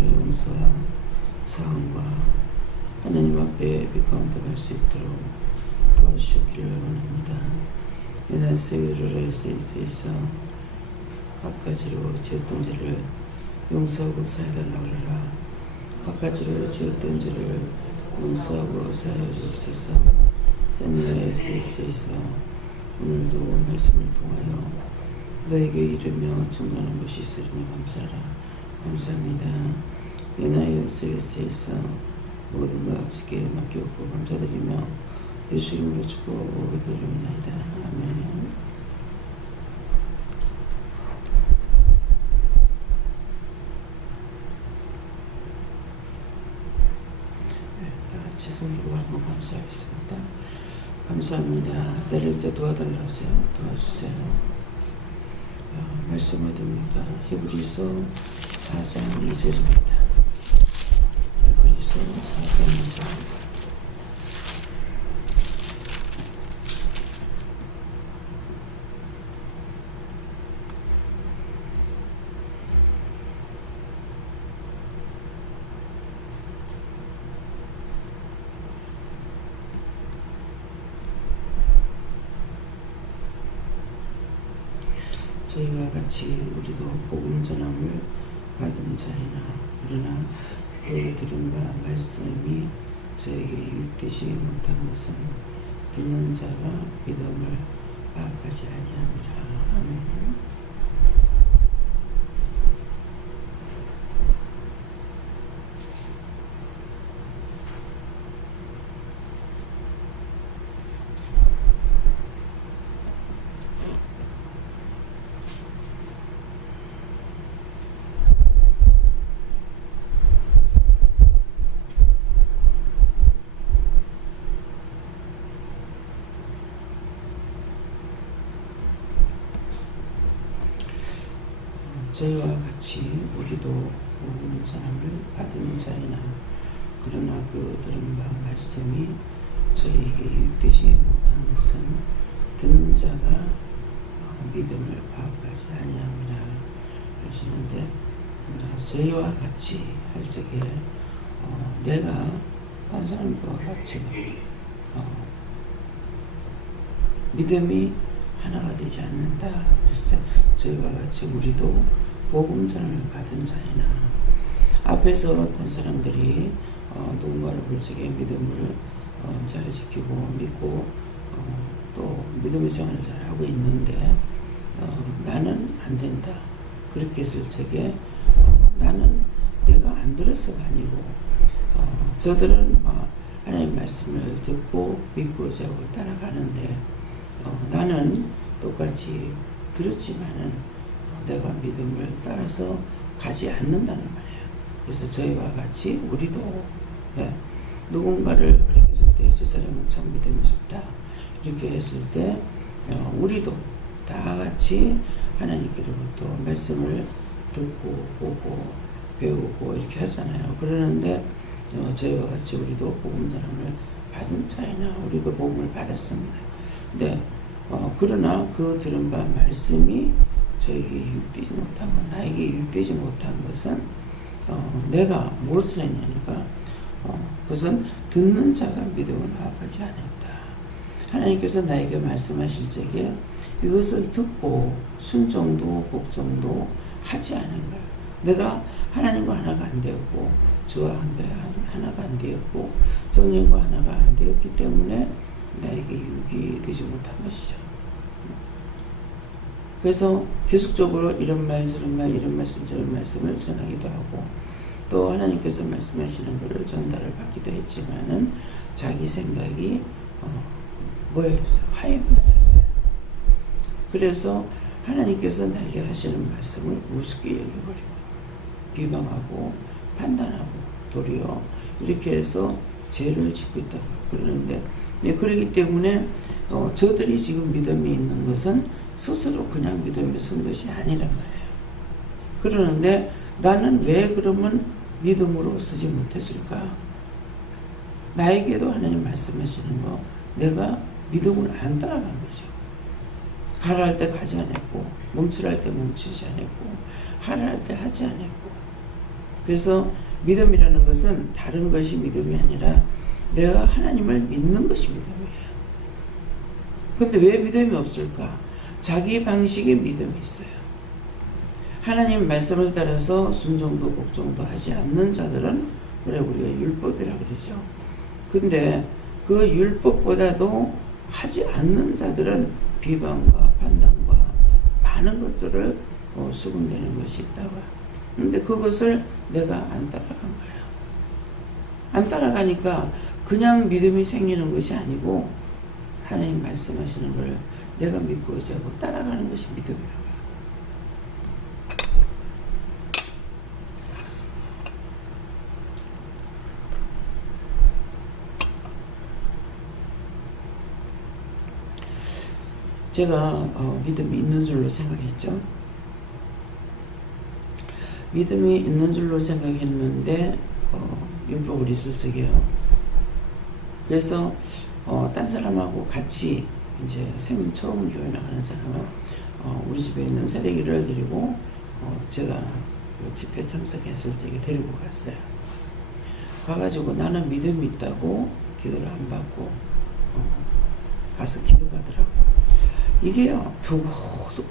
나라의 용서와 사함과 하나님 앞에 가운데 갈 수 있도록 도와주시기를 원합니다. 이날 세위를 할 수 있어 각가지로 지었던 죄를 용서하고 사해달라고 하라. 각가지로 지었던 죄를 용서하고 사하여 주옵소서. 세미나의 수 있어 오늘도 말씀을 통하여 너에게 이르며 증거하는 것이 있으리니 감사하라. 감사합니다. 이나의 수 있어 모든 것 아버지께 맡겼고 감사드리며 예수 이름으로 축복하고 드립니다. 아멘. 성기로 한번 감사하겠습니다. 감사합니다. 내릴 때 도와달라 하세요. 도와주세요. 말씀 어디입니까? 히브리서 4장 2절입니다. 히브리서 4장 2절. 저희와 같이 우리도 복음 전함을 받은 자이나 그러나 그 들은 바 말씀이 저에게 유익되지 못한 것은 듣는 자가 믿음을 파악하지 아니함이라. 아멘. 저희와 같이 우리도 복음 전함을 받은 자이나 그러나 그 들은 바 말씀이 저희에게 유익되지 못한 것은 듣는 자가 믿음을 파악하지 아니함이라 하시는데, 저희와 같이 할 적에 내가 딴 사람과 같이 믿음이 하나가 되지 않는다. 그래서 저희와 같이 우리도 복음 전함을 받은 자이나, 앞에서 어떤 사람들이 누군가를 볼 적에 믿음을 잘 지키고 믿고 또 믿음의 생활을 잘 하고 있는데 나는 안 된다. 그렇게 했을 적에 나는 내가 안 들어서가 아니고 저들은 하나님 말씀을 듣고 믿고 자고 따라가는데 나는 똑같이 그렇지만은 내가 믿음을 따라서 가지 않는다는 말이에요. 그래서 저희와 같이 우리도 누군가를 그렇게 했을 때 저 사람은 참 믿음이 좋다 이렇게 했을 때 우리도 다 같이 하나님께로부터 말씀을 듣고 보고 배우고 이렇게 하잖아요. 그러는데 저희와 같이 우리도 복음 전함을 받은 자이나 우리도 복음을 받았습니다. 근데 그러나 그 들은 바 말씀이 저에게 유익되지 못한 것, 나에게 유익되지 못한 것은 내가 무엇을 했냐니까 그것은 듣는 자가 믿음을 파악하지 않았다. 하나님께서 나에게 말씀하실 적에 이것을 듣고 순종도 복종도 하지 않은 거야. 내가 하나님과 하나가 안 되었고 주와 하나가 안 되었고 성령과 하나가 안 되었기 때문에 나에게 유익이 되지 못한 것이죠. 그래서 계속적으로 이런 말 저런 말 이런 말씀 저런 말씀을 전하기도 하고 또 하나님께서 말씀하시는 것을 전달을 받기도 했지만은 자기 생각이 뭐였어요? 화에 맞았어요. 그래서 하나님께서 나에게 하시는 말씀을 우습게 여겨버리고 비방하고 판단하고 도리어 이렇게 해서 죄를 짓고 있다고 그러는데 그렇기 때문에 저들이 지금 믿음이 있는 것은 스스로 그냥 믿음이 선 것이 아니란 말이에요. 그러는데 나는 왜 그러면 믿음으로 쓰지 못했을까? 나에게도 하나님 말씀하시는 거 내가 믿음을 안 따라간 거죠. 가라 할 때 가지 않았고 멈추라 할 때 멈추지 않았고 하라 할 때 하지 않았고 그래서 믿음이라는 것은 다른 것이 믿음이 아니라 내가 하나님을 믿는 것이 믿음이에요. 근데 왜 믿음이 없을까? 자기 방식의 믿음이 있어요. 하나님 말씀을 따라서 순종도 복종도 하지 않는 자들은 그래 우리가 율법이라 그러죠. 근데 그 율법보다도 하지 않는 자들은 비방과 판단과 많은 것들을 수긍되는 것이 있다고요. 근데 그것을 내가 안 따라간 거예요. 안 따라가니까 그냥 믿음이 생기는 것이 아니고 하나님 말씀하시는 걸 내가 믿고 의지하고 따라가는 것이 믿음이라고요. 제가 믿음이 있는 줄로 생각했죠. 믿음이 있는 줄로 생각했는데 율법을 있을 적이에요. 그래서 딴 사람하고 같이 이제 생전 처음 교회 나가는 사람은 우리 집에 있는 세대기를 데리고 제가 그 집회 참석했을 적에 데리고 갔어요. 가가지고 나는 믿음이 있다고 기도를 안 받고 가서 기도하더라고. 이게요, 두고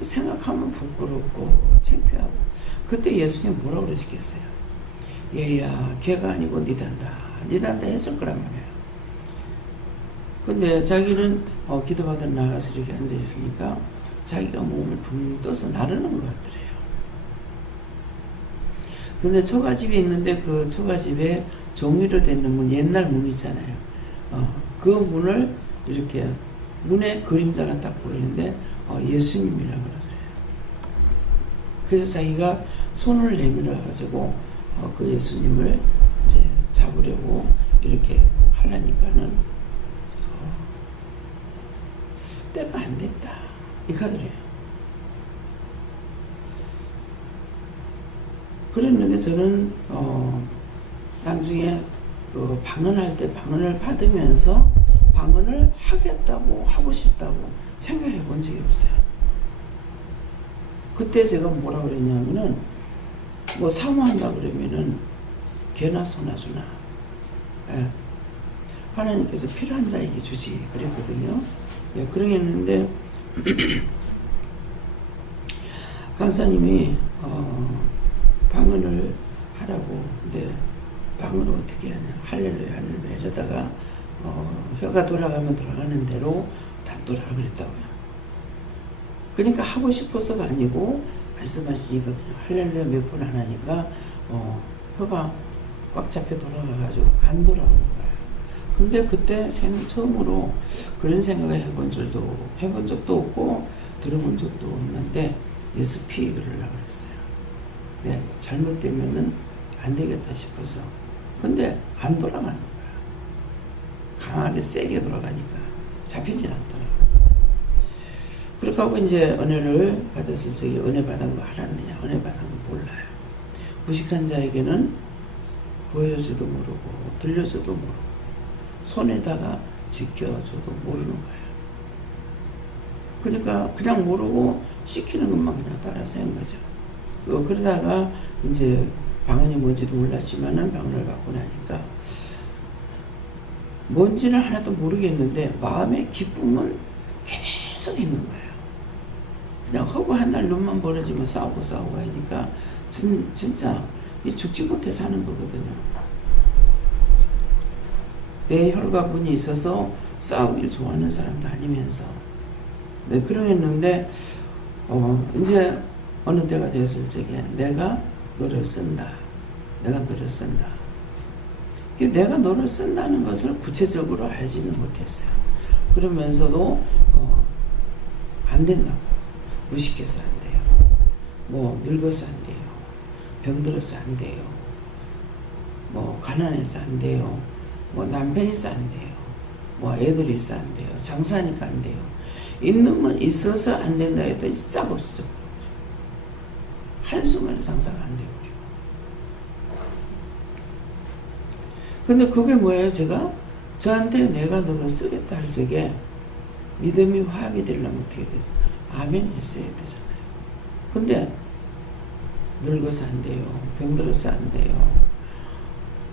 생각하면 부끄럽고 창피하고. 그때 예수님 뭐라고 그러시겠어요? 얘야, 걔가 아니고 니단다. 니단다 했을 거란 말이에요. 근데 자기는 기도받으러 나가서 이렇게 앉아있으니까 자기가 몸을 붕 떠서 나르는 것 같더래요. 근데 초가집이 있는데 그 초가집에 종이로 된 문, 옛날 문이잖아요. 그 문을 이렇게 문에 그림자가 딱 보이는데 예수님이라고 그래요. 그래서 자기가 손을 내밀어 가지고 그 예수님을 이제 잡으려고 이렇게 하려니까는 때가 안 됐다 이 카드래요. 그랬는데 저는 나중에 그 방언할 때 방언을 받으면서 방언을 하겠다고 하고 싶다고 생각해 본 적이 없어요. 그때 제가 뭐라 그랬냐면은 뭐 사모한다 그러면은 개나 소나 주나 하나님께서 필요한 자에게 주지 그랬거든요. 예, 그러겠는데 강사님이 방언을 하라고. 근데 방언을 어떻게 하냐, 할렐루야 할렐루야 이러다가 혀가 돌아가면 돌아가는 대로 닫더라 그랬다고요. 그러니까 하고 싶어서가 아니고 말씀하시니까 그냥 할렐루야 몇 번 안 하니까 혀가 꽉 잡혀 돌아가가지고 안 돌아오는 거예요. 근데 그때 처음으로 그런 생각을 해본 적도 없고 들어본 적도 없는데 예수 피 그러려고 그랬어요. 네, 잘못되면은 안 되겠다 싶어서. 근데 안 돌아가는 거예요. 강하게 세게 돌아가니까 잡히진 않더라고요. 그렇게 하고 이제 은혜를 받았을 적에 은혜 받은 거 알았느냐, 은혜 받은 거 몰라요. 무식한 자에게는 보여줘도 모르고 들려줘도 모르고 손에다가 지켜줘도 모르는 거예요. 그러니까 그냥 모르고 시키는 것만 그냥 따라서 한 거죠. 그러다가 이제 방언이 뭔지도 몰랐지만은 방언을 받고 나니까 뭔지는 하나도 모르겠는데 마음의 기쁨은 계속 있는 거예요. 그냥 허구 한 날 눈만 벌어지면 싸우고 하니까 진짜 죽지 못해 사는 거거든요. 내 혈과 분이 있어서 싸우길 좋아하는 사람도 아니면서. 네, 그러겠는데 이제 어느 때가 되었을 적에 내가 너를 쓴다. 내가 너를 쓴다. 내가 너를 쓴다는 것을 구체적으로 알지는 못했어요. 그러면서도 안 된다고. 무식해서 안 돼요. 뭐 늙어서 안 돼요. 병들어서 안 돼요. 뭐 가난해서 안 돼요. 뭐 남편이 있어 안 돼요. 뭐 애들이 있어 안 돼요. 장사하니까 안 돼요. 있는 건 있어서 안 된다 했더니 싹 없어져. 한순간에 장사가 안 되고. 근데 그게 뭐예요? 제가 저한테 내가 너를 쓰겠다 할 적에 믿음이 화합이 되려면 어떻게 되죠? 아멘 했어야 되잖아요. 근데 늙어서 안 돼요. 병들어서 안 돼요.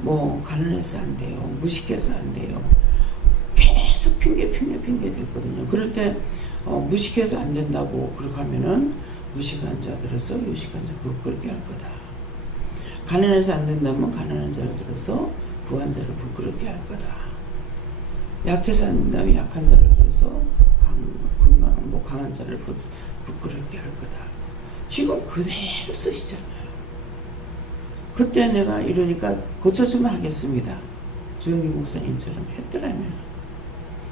뭐 가난해서 안 돼요. 무식해서 안 돼요. 계속 핑계 댔거든요. 그럴 때 무식해서 안 된다고 그렇게 하면은 무식한 자들어서 유식한 자 부끄럽게 할 거다. 가난해서 안 된다면 가난한 자를 들어서 부한 자를 부끄럽게 할 거다. 약해서 안 된다면 약한 자를 들어서 강한 자를 부끄럽게 할 거다. 지금 그대로 쓰시잖아요. 그때 내가 이러니까 고쳐주면 하겠습니다. 주영기 목사님처럼 했더라면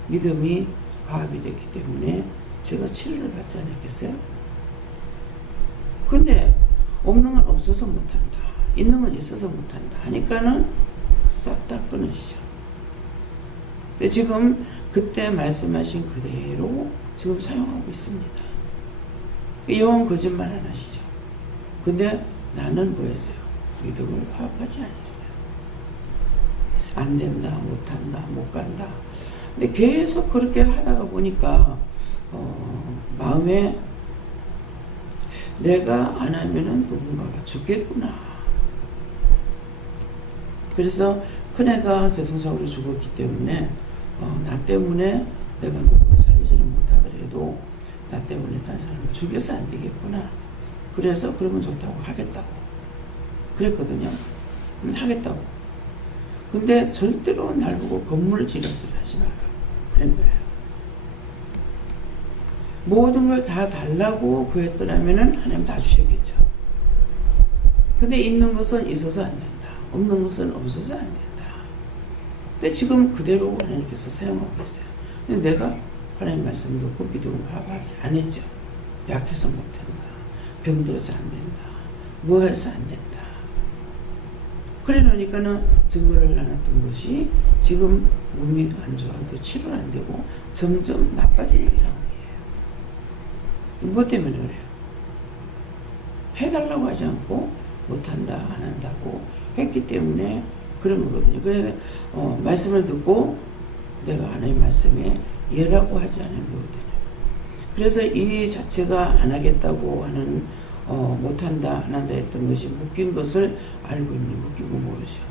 믿음이 화합이 됐기 때문에 제가 치료를 받지 않았겠어요? 근데 없는 건 없어서 못한다. 있는 건 있어서 못한다. 하니까는 싹 다 끊어지죠. 근데 지금 그때 말씀하신 그대로 지금 사용하고 있습니다. 영혼 거짓말 안 하시죠. 근데 나는 뭐 했어요? 믿음을 화합하지 않았어요. 안 된다, 못한다, 못 간다. 근데 계속 그렇게 하다가 보니까 마음에 내가 안 하면은 누군가가 죽겠구나. 그래서 큰애가 교통사고로 죽었기 때문에 나 때문에 내가 누구를 살리지는 못하더라도 나 때문에 다른 사람을 죽여서 안 되겠구나. 그래서 그러면 좋다고 하겠다고 그랬거든요. 하겠다고. 근데 절대로 날 보고 건물을 지을 소리 하지 말라고 그런 거예요. 모든 걸 다 달라고 구했더라면은 하나님 다 주셨겠죠. 근데 있는 것은 있어서 안 된다. 없는 것은 없어서 안 된다. 근데 지금 그대로 하나님께서 사용하고 있어요. 근데 내가 하나님 말씀 듣고 믿음을 화합하지 안 했죠. 약해서 못한다. 병들어서 안 된다. 뭐 해서 안 된다. 그래 놓으니까는 증거를 나눴던 것이 지금 몸이 안 좋아도 치료는 안 되고 점점 나빠지는 상황이에요. 뭐 때문에 그래요? 해달라고 하지 않고 못한다, 안 한다고 했기 때문에 그런 거거든요. 그래서 말씀을 듣고 내가 하나님 말씀에 예라고 하지 않은 거거든요. 그래서 이 자체가 안 하겠다고 하는 못한다, 안 한다 했던 것이 묶인 것을 알고 있는, 묶이고 모르죠.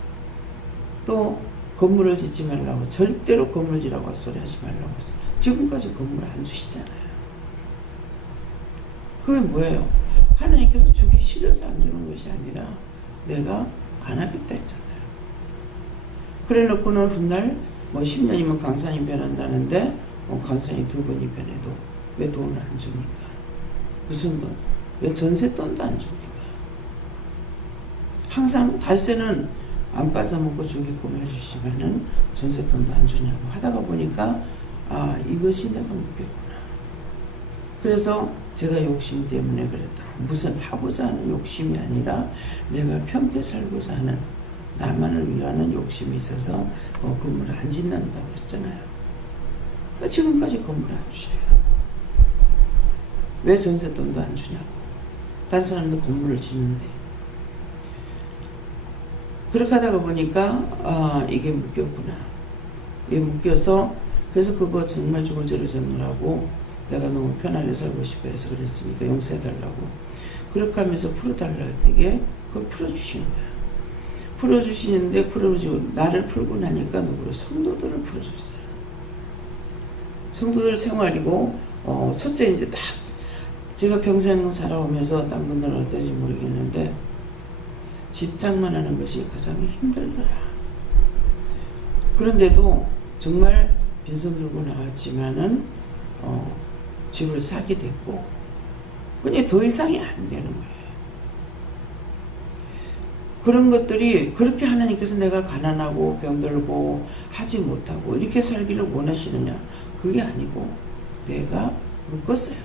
또 건물을 짓지 말라고, 절대로 건물 지라고 소리 하지 말라고 했어요. 지금까지 건물 안 주시잖아요. 그게 뭐예요? 하나님께서 주기 싫어서 안 주는 것이 아니라 내가 안 하겠다 했잖아요. 그래 놓고는 훗날 뭐 10년이면 강산이 변한다는데 강산이 2번이 변해도 왜 돈을 안 줍니까? 무슨 돈? 왜 전세돈도 안 줍니까? 항상 달세는 안 빠져먹고 주기금 해주시면은 전세돈도 안 주냐고 하다가 보니까 이것이 내가 묶였구나. 그래서 제가 욕심 때문에 그랬다. 무슨 하고자 하는 욕심이 아니라 내가 편하게 살고자 하는 나만을 위하는 욕심이 있어서 건물을 안 짓는다고 그랬잖아요. 지금까지 건물을 안 주셔요. 왜 전세돈도 안 주냐고. 다른 사람도 건물을 짓는데. 그렇게 하다가 보니까 이게 묶였구나. 이게 묶여서 그래서 그거 정말 죽을 죄를 짓느라고 내가 너무 편하게 살고 싶어 해서 그랬으니까 용서해달라고. 그렇게 하면서 풀어달라 할 때에 그걸 풀어주시는 거야. 풀어주시는데 풀어주고 나를 풀고 나니까 누구를 성도들을 풀어줬어요. 성도들 생활이고 첫째 이제 딱 제가 평생 살아오면서 딴 분들은 어떤지 모르겠는데 집장만 하는 것이 가장 힘들더라. 그런데도 정말 빈손 들고 나왔지만은 집을 사게 됐고 그냥 더 이상이 안 되는 거예요. 그런 것들이 그렇게 하나님께서 내가 가난하고 병들고 하지 못하고 이렇게 살기를 원하시느냐? 그게 아니고 내가 묶었어요.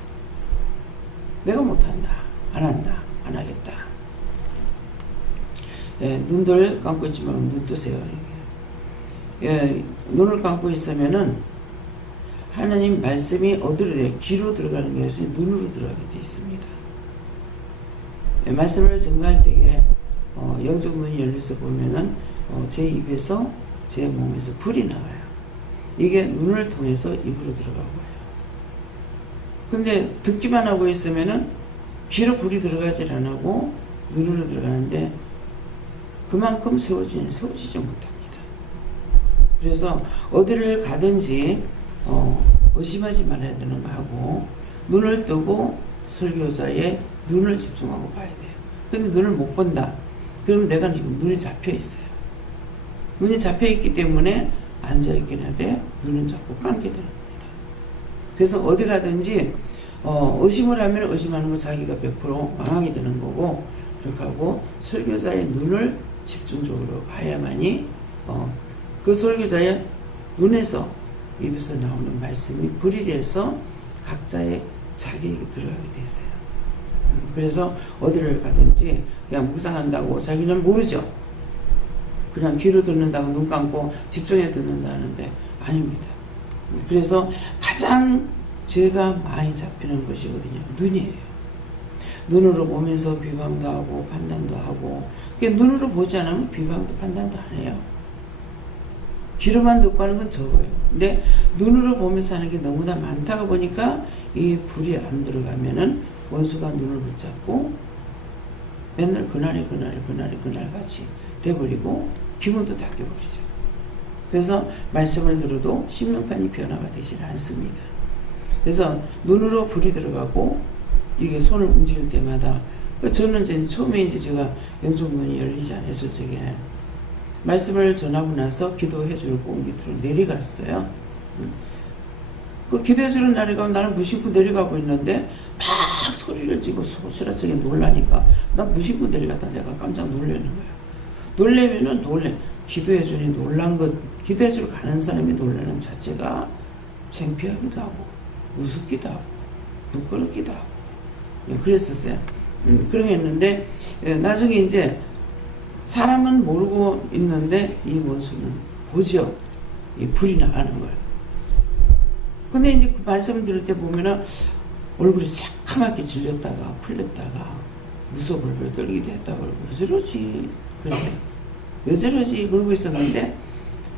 내가 못한다, 안 한다, 안 하겠다. 눈들 감고 있지 말고 눈 뜨세요. 눈을 감고 있으면은 하나님 말씀이 어디로 돼요? 귀로 들어가는 게 아니라 눈으로 들어가게 되어 있습니다. 말씀을 증거할 때에 영적 문이 열려서 보면은 제 입에서 제 몸에서 불이 나와요. 이게 눈을 통해서 입으로 들어가고요. 근데 듣기만 하고 있으면은 귀로 불이 들어가질 안 하고 눈으로 들어가는데 그만큼 세워지지 못합니다. 그래서 어디를 가든지 의심하지 말아야 되는 거 하고 눈을 뜨고 설교자의 눈을 집중하고 봐야 돼요. 근데 눈을 못 본다. 그러면 내가 지금 눈이 잡혀 있어요. 눈이 잡혀 있기 때문에 앉아 있긴 하되 눈은 자꾸 감게 되는 겁니다. 그래서 어디 가든지 의심을 하면 의심하는 거 자기가 100% 망하게 되는 거고, 그렇게 하고 설교자의 눈을 집중적으로 봐야만이 그 설교자의 눈에서 입에서 나오는 말씀이 불이 돼서 각자의 자기에게 들어가게 됐어요. 그래서 어디를 가든지 그냥 묵상한다고 자기는 모르죠. 그냥 귀로 듣는다고 눈 감고 집중해 듣는다 하는데 아닙니다. 그래서 가장 죄가 많이 잡히는 것이거든요. 눈이에요. 눈으로 보면서 비방도 하고 판단도 하고, 눈으로 보지 않으면 비방도 판단도 안 해요. 귀로만 듣고 하는 건 적어요. 근데 눈으로 보면서 하는 게 너무나 많다가 보니까 이 불이 안 들어가면은 원수가 눈을 붙잡고 맨날 그날 같이 돼버리고 기분도 다 깨버리죠. 그래서 말씀을 들어도 신명판이 변화가 되지 않습니다. 그래서 눈으로 불이 들어가고 이게 손을 움직일 때마다, 저는 이제 처음에 이제 제가 영적문이 열리지 않았을 적에 말씀을 전하고 나서 기도해 주고 밑으로 내려갔어요. 그 기도해 주는 날이가 나는 무심코 내려가고 있는데 막 소리를 지고 소스라치게 놀라니까 난 무심코 내려갔다 내가 깜짝 놀라는 거예요. 놀래면은 기도해 주니 놀란 것, 기도해 주러 가는 사람이 놀라는 자체가 창피하기도 하고 우습기도 하고 부끄럽기도 하고 그랬었어요. 그러겠는데 나중에 이제 사람은 모르고 있는데 이 원수는 보죠. 이 불이 나가는 거예요. 근데 이제 그 말씀 들을 때 보면은 얼굴이 새카맣게 질렸다가 풀렸다가 무서불불 떨기도 했다고 왜 저러지? 그랬어요. 왜 저러지? 그러고 있었는데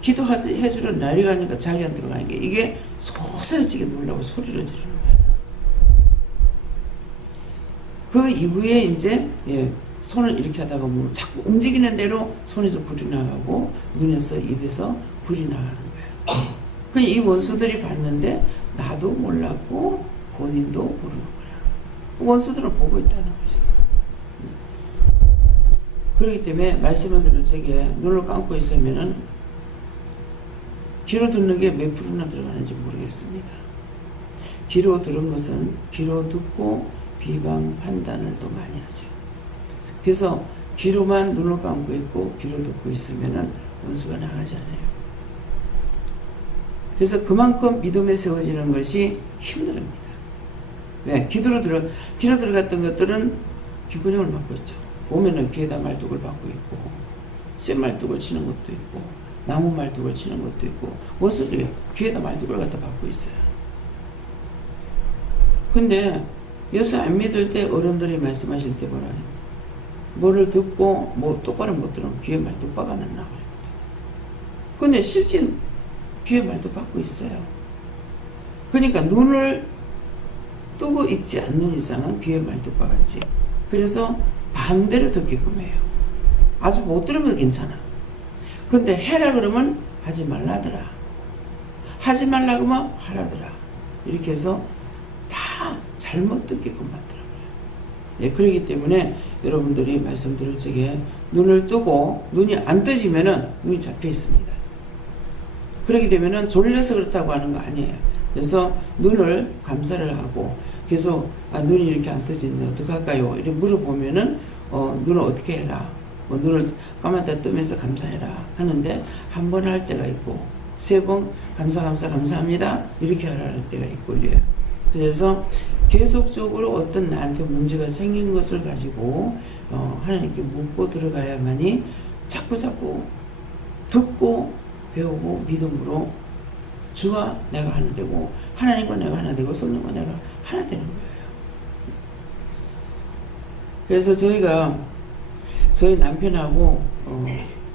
기도해주러 날이 가니까 자기한테 들어가는 게 이게 소설지게 놀라고 소리를 지르는 거예요. 그 이후에 이제 손을 이렇게 하다가 보면 자꾸 움직이는 대로 손에서 불이 나가고 눈에서 입에서 불이 나가는 거예요. 그 이 원수들이 봤는데 나도 몰랐고 본인도 모르는 거야. 원수들은 보고 있다는 거죠. 그렇기 때문에 말씀을 들을 적에 눈을 감고 있으면은 귀로 듣는 게 몇 프로나 들어가는지 모르겠습니다. 귀로 들은 것은 귀로 듣고 비방 판단을 또 많이 하죠. 그래서 귀로만 눈을 감고 있고 귀로 듣고 있으면은 원수가 나가지 않아요. 그래서 그만큼 믿음에 세워지는 것이 힘듭니다. 왜? 귀로 들어갔던 것들은 귀근육을 막고 있죠. 보면은 귀에다 말뚝을 박고 있고 쇠 말뚝을 치는 것도 있고 나무 말뚝을 치는 것도 있고 원수도요 귀에다 말뚝을 갖다 박고 있어요. 근데 예수 안 믿을 때 어른들이 말씀하실 때 뭐라 해요? 뭐를 듣고 뭐 똑바로 못 들으면 귀에 말뚝 박아놨나. 근데 실제 귀에 말뚝 박고 있어요. 그러니까 눈을 뜨고 있지 않는 이상은 귀에 말뚝 박았지. 그래서 반대로 듣게끔 해요. 아주 못 들으면 괜찮아. 근데 해라 그러면 하지 말라더라. 하지 말라 그러면 하라더라. 이렇게 해서 다 잘못 듣게끔 만들어요. 그렇기 때문에 여러분들이 말씀 들을 적에 눈을 뜨고 눈이 안 떠지면은 눈이 잡혀 있습니다. 그렇게 되면은 졸려서 그렇다고 하는 거 아니에요. 그래서 눈을 감사를 하고 계속 눈이 이렇게 안 떠지는데 어떡할까요? 이렇게 물어보면은 눈을 어떻게 해라. 눈을 감았다 뜨면서 감사해라 하는데 한 번 할 때가 있고 3번 감사합니다 이렇게 하라는 때가 있고 이래요. 그래서 계속적으로 어떤 나한테 문제가 생긴 것을 가지고 하나님께 묻고 들어가야만이 자꾸 듣고 배우고 믿음으로 주와 내가 하나 되고 하나님과 내가 하나 되고 성령과 내가 하나 되는 거예요. 그래서 저희 남편하고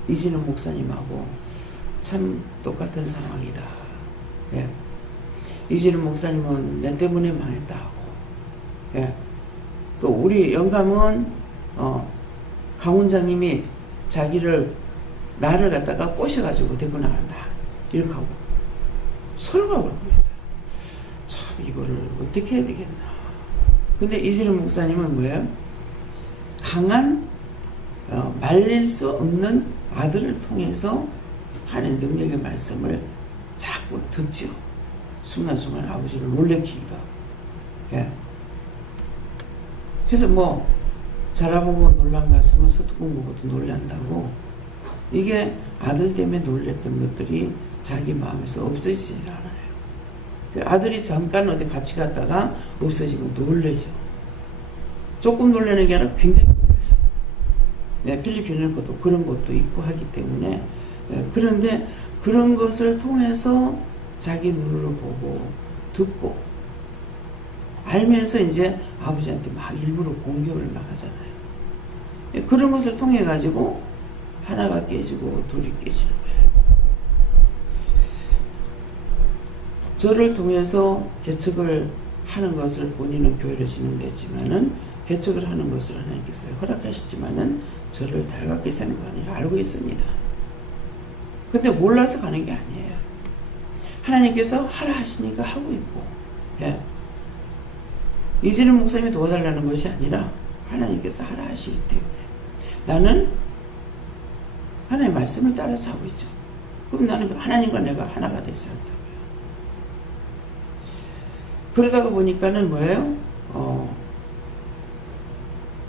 이진우 목사님하고 참 똑같은 상황이다. 예. 이진우 목사님은 내 때문에 망했다 하고, 예. 또 우리 영감은 강원장님이 나를 갖다가 꼬셔가지고 데리고 나간다. 이렇게 하고 설교를 하고 있어요. 참 이거를 어떻게 해야 되겠나. 근데 이재룡 목사님은 뭐예요? 강한 말릴 수 없는 아들을 통해서 하는 능력의 말씀을 자꾸 듣죠. 순간순간 아버지를 놀래키기도 하고. 예. 그래서 뭐 자라보고 놀란 가슴은 서투공 보고도 놀란다고. 이게 아들 때문에 놀랬던 것들이 자기 마음에서 없어지지 않아요. 아들이 잠깐 어디 같이 갔다가 없어지면 놀래죠. 조금 놀라는 게 아니라 굉장히 놀라요. 네, 필리핀의 것도 그런 것도 있고 하기 때문에. 그런데 그런 것을 통해서 자기 눈으로 보고 듣고 알면서 이제 아버지한테 막 일부러 공격을 막 하잖아요. 그런 것을 통해 가지고 하나가 깨지고 둘이 깨지는 거예요. 저를 통해서 개척을 하는 것을 본인은 교회를 진행했지만은 개척을 하는 것을 하나님께서 허락하시지만은 저를 달갑게 사는 거 아니라 알고 있습니다. 근데 몰라서 가는 게 아니에요. 하나님께서 하라 하시니까 하고 있고, 예. 이재룡 목사님이 도와달라는 것이 아니라 하나님께서 하라 하시기 때문에 나는 하나님의 말씀을 따라서 하고 있죠. 그럼 나는 하나님과 내가 하나가 돼서 한다고요. 그러다가 보니까는 뭐예요?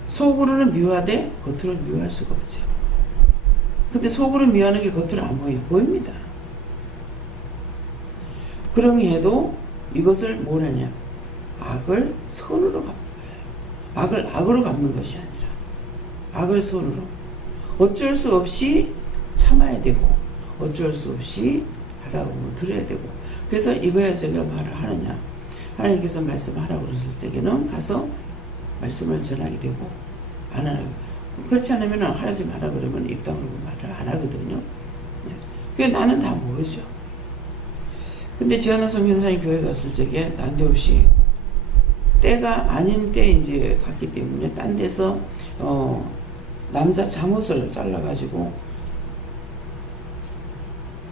속으로는 미워하되 겉으로는 미워할 수가 없죠. 근데 속으로 미워하는 게 겉으로 안 보입니다. 그럼에도 이것을 뭘 하냐? 악을 선으로 갚는 거예요. 악을 악으로 갚는 것이 아니라 악을 선으로. 어쩔 수 없이 참아야 되고 어쩔 수 없이 하다 보면 들어야 되고. 그래서 이거야 제가 말을 하느냐. 하나님께서 말씀하라고 그랬을 적에는 가서 말씀을 전하게 되고 안 하고. 그렇지 않으면 하지 마라 그러면 입 다물고 말을 안 하거든요. 그게 나는 다 모르죠. 근데 지하나 성경사님 교회 갔을 적에 난데없이 때가 아닌 때 이제 갔기 때문에 딴 데서 남자 잠옷을 잘라가지고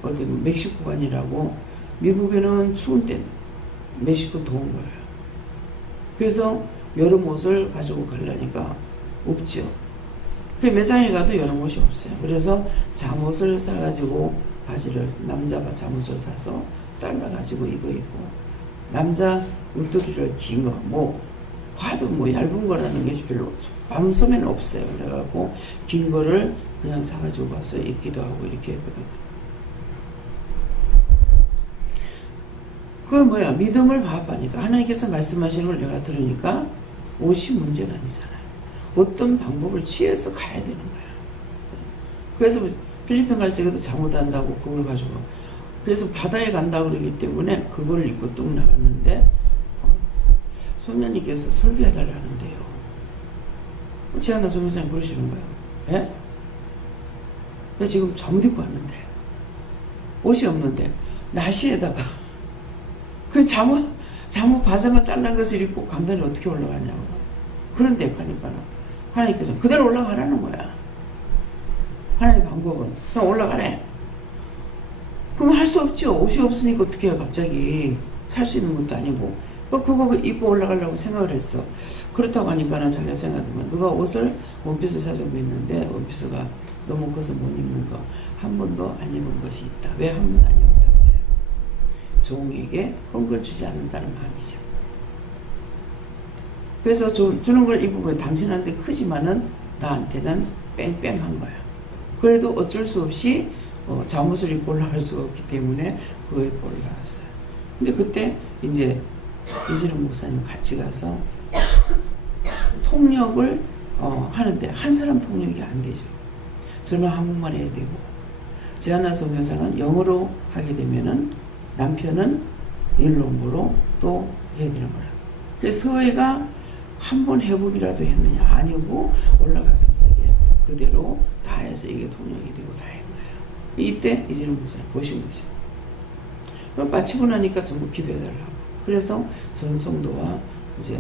어디 멕시코관이라고 미국에는 추운 때 멕시코 더운 거예요. 그래서 여름 옷을 가지고 가려니까 없죠. 그 매장에 가도 여름 옷이 없어요. 그래서 잠옷을 사가지고 바지를 남자 잠옷을 사서 잘라가지고 이거 입고 남자 웃도리를 긴 거 뭐 봐도 뭐 얇은 거라는 게 별로 밤섬에는 없어요. 그래갖고 긴 거를 그냥 사가지고 가서 입기도 하고 이렇게 했거든. 그건 뭐야? 믿음을 파악하니까 하나님께서 말씀하시는 걸 내가 들으니까 옷이 문제가 아니잖아요. 어떤 방법을 취해서 가야 되는 거야. 그래서 필리핀 갈 적에도 잘못한다고 그걸 가지고 그래서 바다에 간다고 그러기 때문에 그걸 입고 뚝 나갔는데 소녀님께서 설교해달라는데요. 지하나 소녀사님 그러시는 거예요. 예? 나 지금 잠옷 입고 왔는데 옷이 없는데 나시에다가 그 잠옷 바자마 잘난 것을 입고 강단에 어떻게 올라가냐고. 그런데 가니까 하나님께서 그대로 올라가라는 거야. 하나님의 방법은 그냥 올라가래. 그럼 할 수 없죠. 옷이 없으니까 어떻게 해요. 갑자기 살 수 있는 것도 아니고 그거 입고 올라가려고 생각을 했어. 그렇다고 하니까는 자기가 생각하면 누가 옷을 원피스 사주고 있는데 원피스가 너무 커서 못 입는 거 한 번도 안 입은 것이 있다. 왜 한 번도 안 입었다 그래요? 종에게 헝글 주지 않는다는 마음이죠. 그래서 주는 걸 입으면 당신한테 크지만은 나한테는 뺑뺑한 거야. 그래도 어쩔 수 없이 잠옷을 입고 올라갈 수가 없기 때문에 그거 입고 올라갔어요. 근데 그때 이제 이재룡 목사님 같이 가서 통역을 하는데 한 사람 통역이 안 되죠. 저는 한국말 해야 되고 제하나 선교사는 영어로 하게 되면은 남편은 일롱어로 또 해야 되는 거야. 그래서 서해가 한 번 회복이라도 했느냐 아니고 올라갔을 적에 그대로 다 해서 이게 통역이 되고 다 한 거예요. 이때 이재룡 목사님 보신 거죠. 그럼 마치고 나니까 전부 기도해달라고. 그래서 전 성도와 이제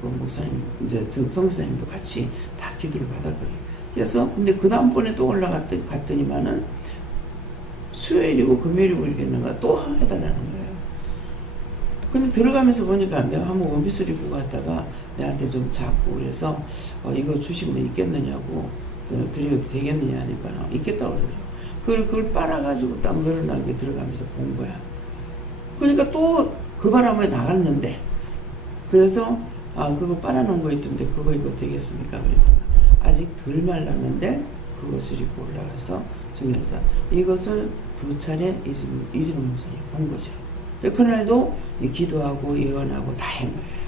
그 목사님, 이제 전 성사님도 같이 다 기도를 받았거든요. 그래서 근데 그 다음번에 또 갔더니만은 수요일이고 금요일이고 이러겠는가 또 해달라는 거예요. 근데 들어가면서 보니까 내가 한번 원피스를 입고 갔다가 내한테 좀 작고 그래서 이거 주시면 있겠느냐고 드려도 되겠느냐 하니까 있겠다고 그러더라고요. 그걸 빨아가지고 딱 늘어나게 들어가면서 본 거야. 그러니까 또 그 바람에 나갔는데 그래서 그거 빨아놓은 거 있던데 그거 입고 되겠습니까? 그랬더니 아직 덜 말랐는데 그것을 입고 올라가서 정해서 이것을 2차례 이진우 목사님 본 거죠. 그날도 기도하고 예언하고 다 한 거예요.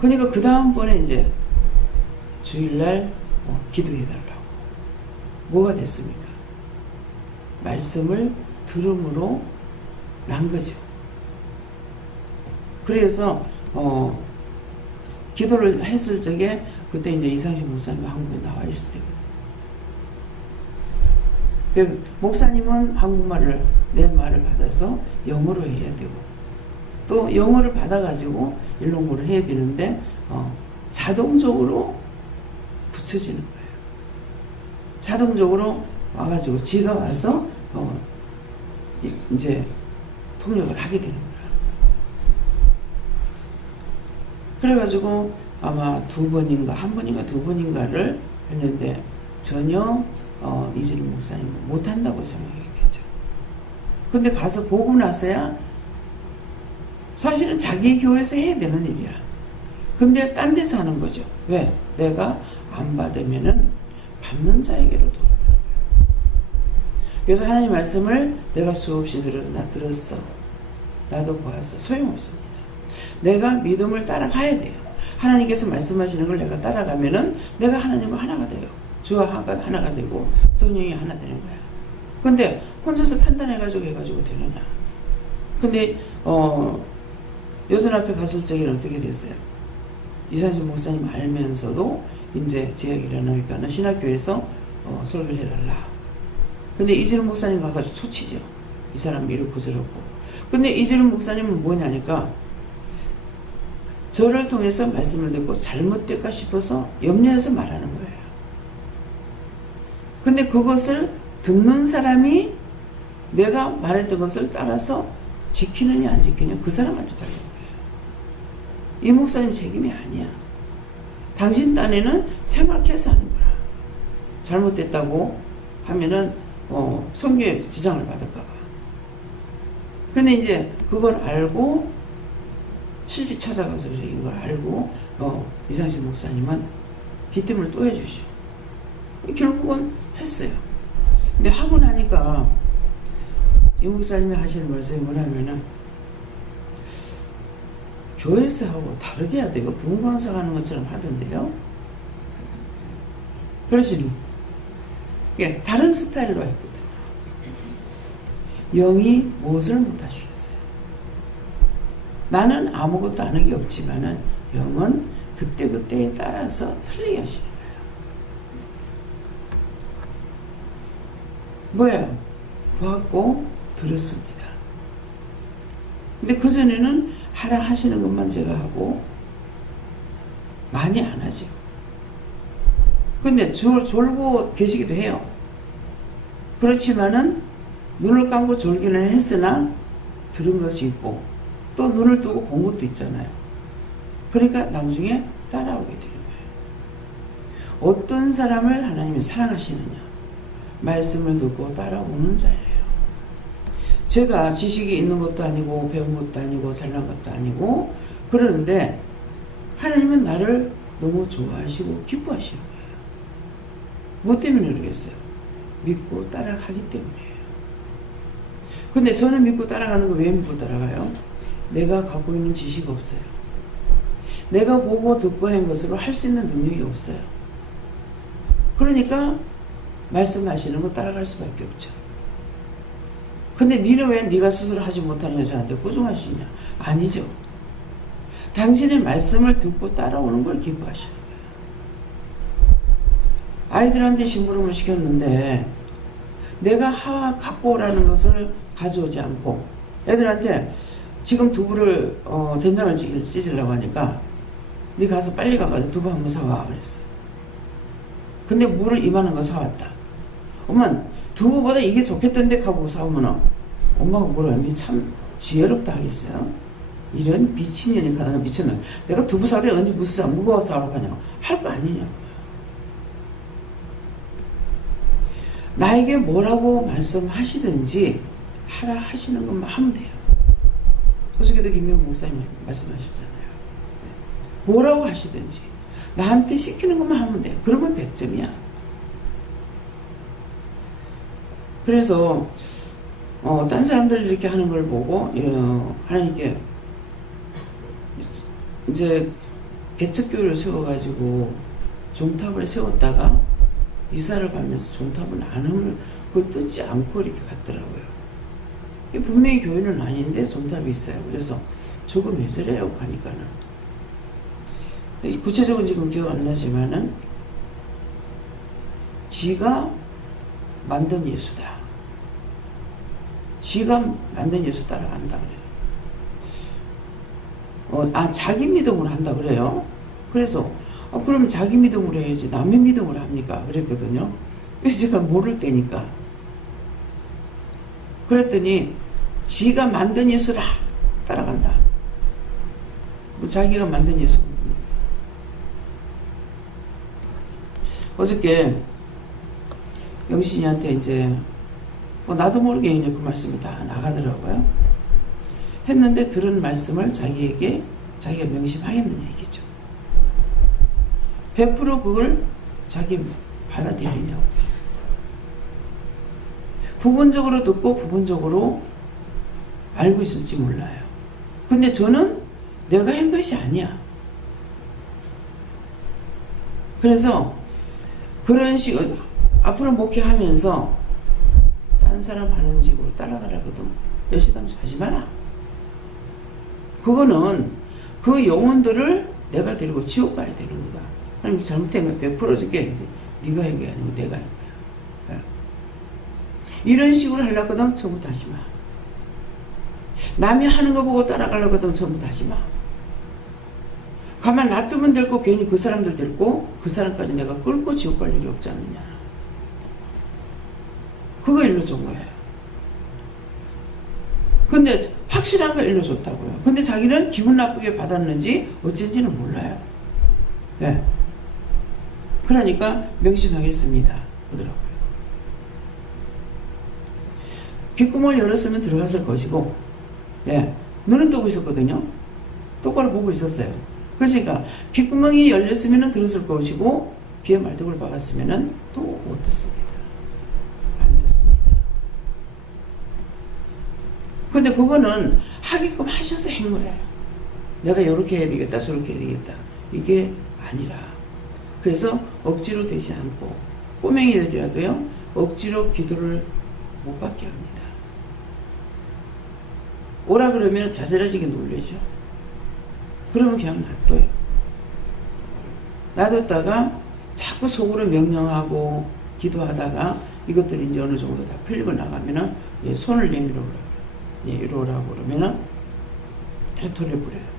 그러니까 그 다음번에 이제 주일날 기도해달라고. 뭐가 됐습니까? 말씀을 들음으로 난 거죠. 그래서 기도를 했을 적에 그때 이제 이상식 목사님 한국에 나와 있을 때거든요. 목사님은 한국말을 내 말을 받아서 영어로 해야 되고 또 영어를 받아가지고 일롱고를 해야 되는데 자동적으로 붙여지는 거예요. 자동적으로 와가지고 지가 와서 이제 통역을 하게 되는 거예요. 그래가지고 아마 2번인가 1번인가 2번인가를 했는데 전혀 이진우 목사님은 못한다고 생각했겠죠. 근데 가서 보고 나서야 사실은 자기 교회에서 해야 되는 일이야. 근데 딴 데서 하는 거죠. 왜? 내가 안 받으면은 받는 자에게로 돌아가는 거야. 그래서 하나님 말씀을 내가 수없이 들어도 나 들었어. 나도 보았어. 소용없습니다. 내가 믿음을 따라가야 돼요. 하나님께서 말씀하시는 걸 내가 따라가면은 내가 하나님과 하나가 돼요. 주와 하나가 되고 성령이 하나 되는 거야. 근데 혼자서 판단해가지고 해가지고 되느냐. 근데 여전 앞에 갔을 적에는 어떻게 됐어요? 이상식 목사님 알면서도 이제 제약이 일어나니까는 신학교에서 설교를 해달라. 근데 이진우 목사님 가가지고 초치죠. 이 사람 이렇고 저렇고. 근데 이진우 목사님은 뭐냐니까 저를 통해서 말씀을 듣고 잘못될까 싶어서 염려해서 말하는 거예요. 근데 그것을 듣는 사람이 내가 말했던 것을 따라서 지키느냐 안 지키느냐 그 사람한테 달린 거예요. 이 목사님 책임이 아니야. 당신 딴에는 생각해서 하는 거야. 잘못됐다고 하면은 선교에 지장을 받을까 봐. 근데 이제 그걸 알고 실제 찾아가서 이걸 알고 이상식 목사님은 기쁨을 또 해주시오. 결국은 했어요. 근데 하고 나니까 이 목사님이 하시는 말씀이 뭐냐면은 교회에서 하고 다르게 해야 돼요. 부흥강사 하는 것처럼 하던데요. 그러시는 다른 스타일로 했거든요. 영이 무엇을 못하시겠어요? 나는 아무것도 아는 게 없지만은 영은 그때그때에 따라서 틀리게 하시는 거예요. 뭐예요? 보았고 들었습니다. 근데 그전에는 하라 하시는 것만 제가 하고 많이 안 하죠. 근데 졸고 계시기도 해요. 그렇지만은 눈을 감고 졸기는 했으나 들은 것이 있고 또 눈을 뜨고 본 것도 있잖아요. 그러니까 나중에 따라오게 되는 거예요. 어떤 사람을 하나님이 사랑하시느냐? 말씀을 듣고 따라오는 자예요. 제가 지식이 있는 것도 아니고 배운 것도 아니고 잘난 것도 아니고 그러는데 하나님은 나를 너무 좋아하시고 기뻐하시는 거예요. 뭐 때문에 그러겠어요? 믿고 따라가기 때문이에요. 근데 저는 믿고 따라가는 거 왜 믿고 따라가요? 내가 갖고 있는 지식이 없어요. 내가 보고 듣고 한 것으로 할 수 있는 능력이 없어요. 그러니까 말씀하시는 거 따라갈 수밖에 없죠. 근데 니는 왜 네가 스스로 하지 못하는 여자한테 꾸중하시냐? 아니죠. 당신의 말씀을 듣고 따라오는 걸 기뻐하시는 거예요. 아이들한테 심부름을 시켰는데 내가 갖고 오라는 것을 가져오지 않고 애들한테 지금 두부를 된장을 찢으려고 하니까 네 가서 빨리 가가지고 두부 한 번 사와 그랬어. 근데 물을 이만한 거 사왔다. 엄마 두부보다 이게 좋겠던데 하고 사오면은 엄마가 뭐라 니 참 지혜롭다 하겠어요. 이런 미친년이 가다가 미쳤나. 내가 두부 사래 언제 무슨 사 무거워 사오라고 하냐고 할 거 아니냐고. 나에게 뭐라고 말씀하시든지 하라 하시는 것만 하면 돼요. 어저께도 김명훈 목사님 말씀하셨잖아요. 뭐라고 하시든지 나한테 시키는 것만 하면 돼. 그러면 100점이야. 그래서 딴 사람들이 이렇게 하는 걸 보고 하나님께 이제 개척교회를 세워가지고 종탑을 세웠다가 이사를 가면서 종탑은 안 하면 그걸 뜯지 않고 이렇게 갔더라고요. 분명히 교회는 아닌데 종탑이 있어요. 그래서 저거 왜 저래요? 하니까는 구체적으로 지금 기억 안 나지만은 지가 만든 예수다. 지가 만든 예수 따라간다 그래요. 자기 믿음으로 한다 그래요. 그래서 그럼 자기 믿음으로 해야지 남의 믿음으로 합니까? 그랬거든요. 왜 제가 모를 때니까. 그랬더니 지가 만든 예수라 따라간다. 뭐 자기가 만든 예수. 어저께 영신이한테 이제 나도 모르게 이제 그 말씀이 다 나가더라고요. 했는데 들은 말씀을 자기에게 자기가 명심하였느냐 얘기죠. 100% 그걸 자기 받아들이냐고. 부분적으로 듣고 부분적으로 알고 있을지 몰라요. 근데 저는 내가 한 것이 아니야. 그래서 그런 식으로 앞으로 목회하면서 딴 사람 하는 식으로 따라가라거든. 여시담수 하지 마라. 그거는 그 영혼들을 내가 데리고 지옥 가야 되는 거다. 아니 잘못된 거 100% 줄게. 네가 한 게 아니고 내가 한 거야. 이런 식으로 하려거든 처음부터 하지 마. 남이 하는 거 보고 따라가려거든 처음부터 하지 마. 가만 놔두면 될 거 괜히 그 사람들 데리고 그 사람까지 내가 끌고 지옥 갈 일이 없지 않느냐. 그거 일러준 거예요. 근데 확실한 거 일러줬다고요. 근데 자기는 기분 나쁘게 받았는지 어쩐지는 몰라요. 네. 그러니까 명심하겠습니다. 그러더라고요. 귓구멍을 열었으면 들어갔을 것이고, 예, 눈은 뜨고 있었거든요. 똑바로 보고 있었어요. 그러니까 귓구멍이 열렸으면 들었을 것이고 귀에 말뚝을 박았으면 또 못 듣습니다. 안 듣습니다. 근데 그거는 하게끔 하셔서 한 거예요. 내가 이렇게 해야 되겠다 저렇게 해야 되겠다 이게 아니라. 그래서 억지로 되지 않고 꼬맹이들이라도요 억지로 기도를 못 받게 합니다. 오라 그러면 자잘해지게 놀래죠. 그러면 그냥 놔둬요. 놔뒀다가 자꾸 속으로 명령하고 기도하다가 이것들이 이제 어느 정도 다 풀리고 나가면은 손을 내밀어 오라고. 이리 오라고 그러면은 돌려 버려요.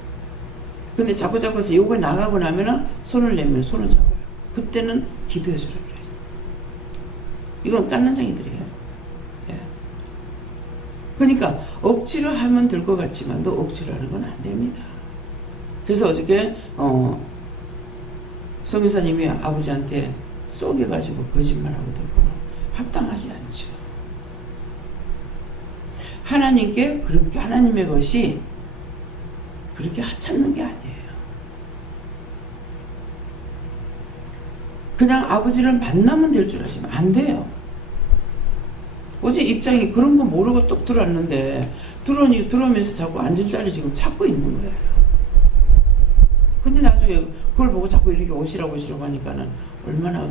근데 자꾸 해서 요거 나가고 나면은 손을 내밀어 손을 잡아요. 그때는 기도해 주라 그래요. 이건 깐난장이들이에요. 예. 그러니까 억지로 하면 될 것 같지만도 억지로 하는 건 안 됩니다. 그래서 어저께 성교사님이 아버지한테 쏘개가지고 거짓말하고 들고는 합당하지 않죠. 하나님께 그렇게 하나님의 것이 그렇게 하찮는 게 아니에요. 그냥 아버지를 만나면 될 줄 아시면 안 돼요. 어제 입장이 그런 거 모르고 똑 들어왔는데 들어오면서 자꾸 앉을 자리 지금 찾고 있는 거예요. 근데 나중에 그걸 보고 자꾸 이렇게 오시라고 하니까는 얼마나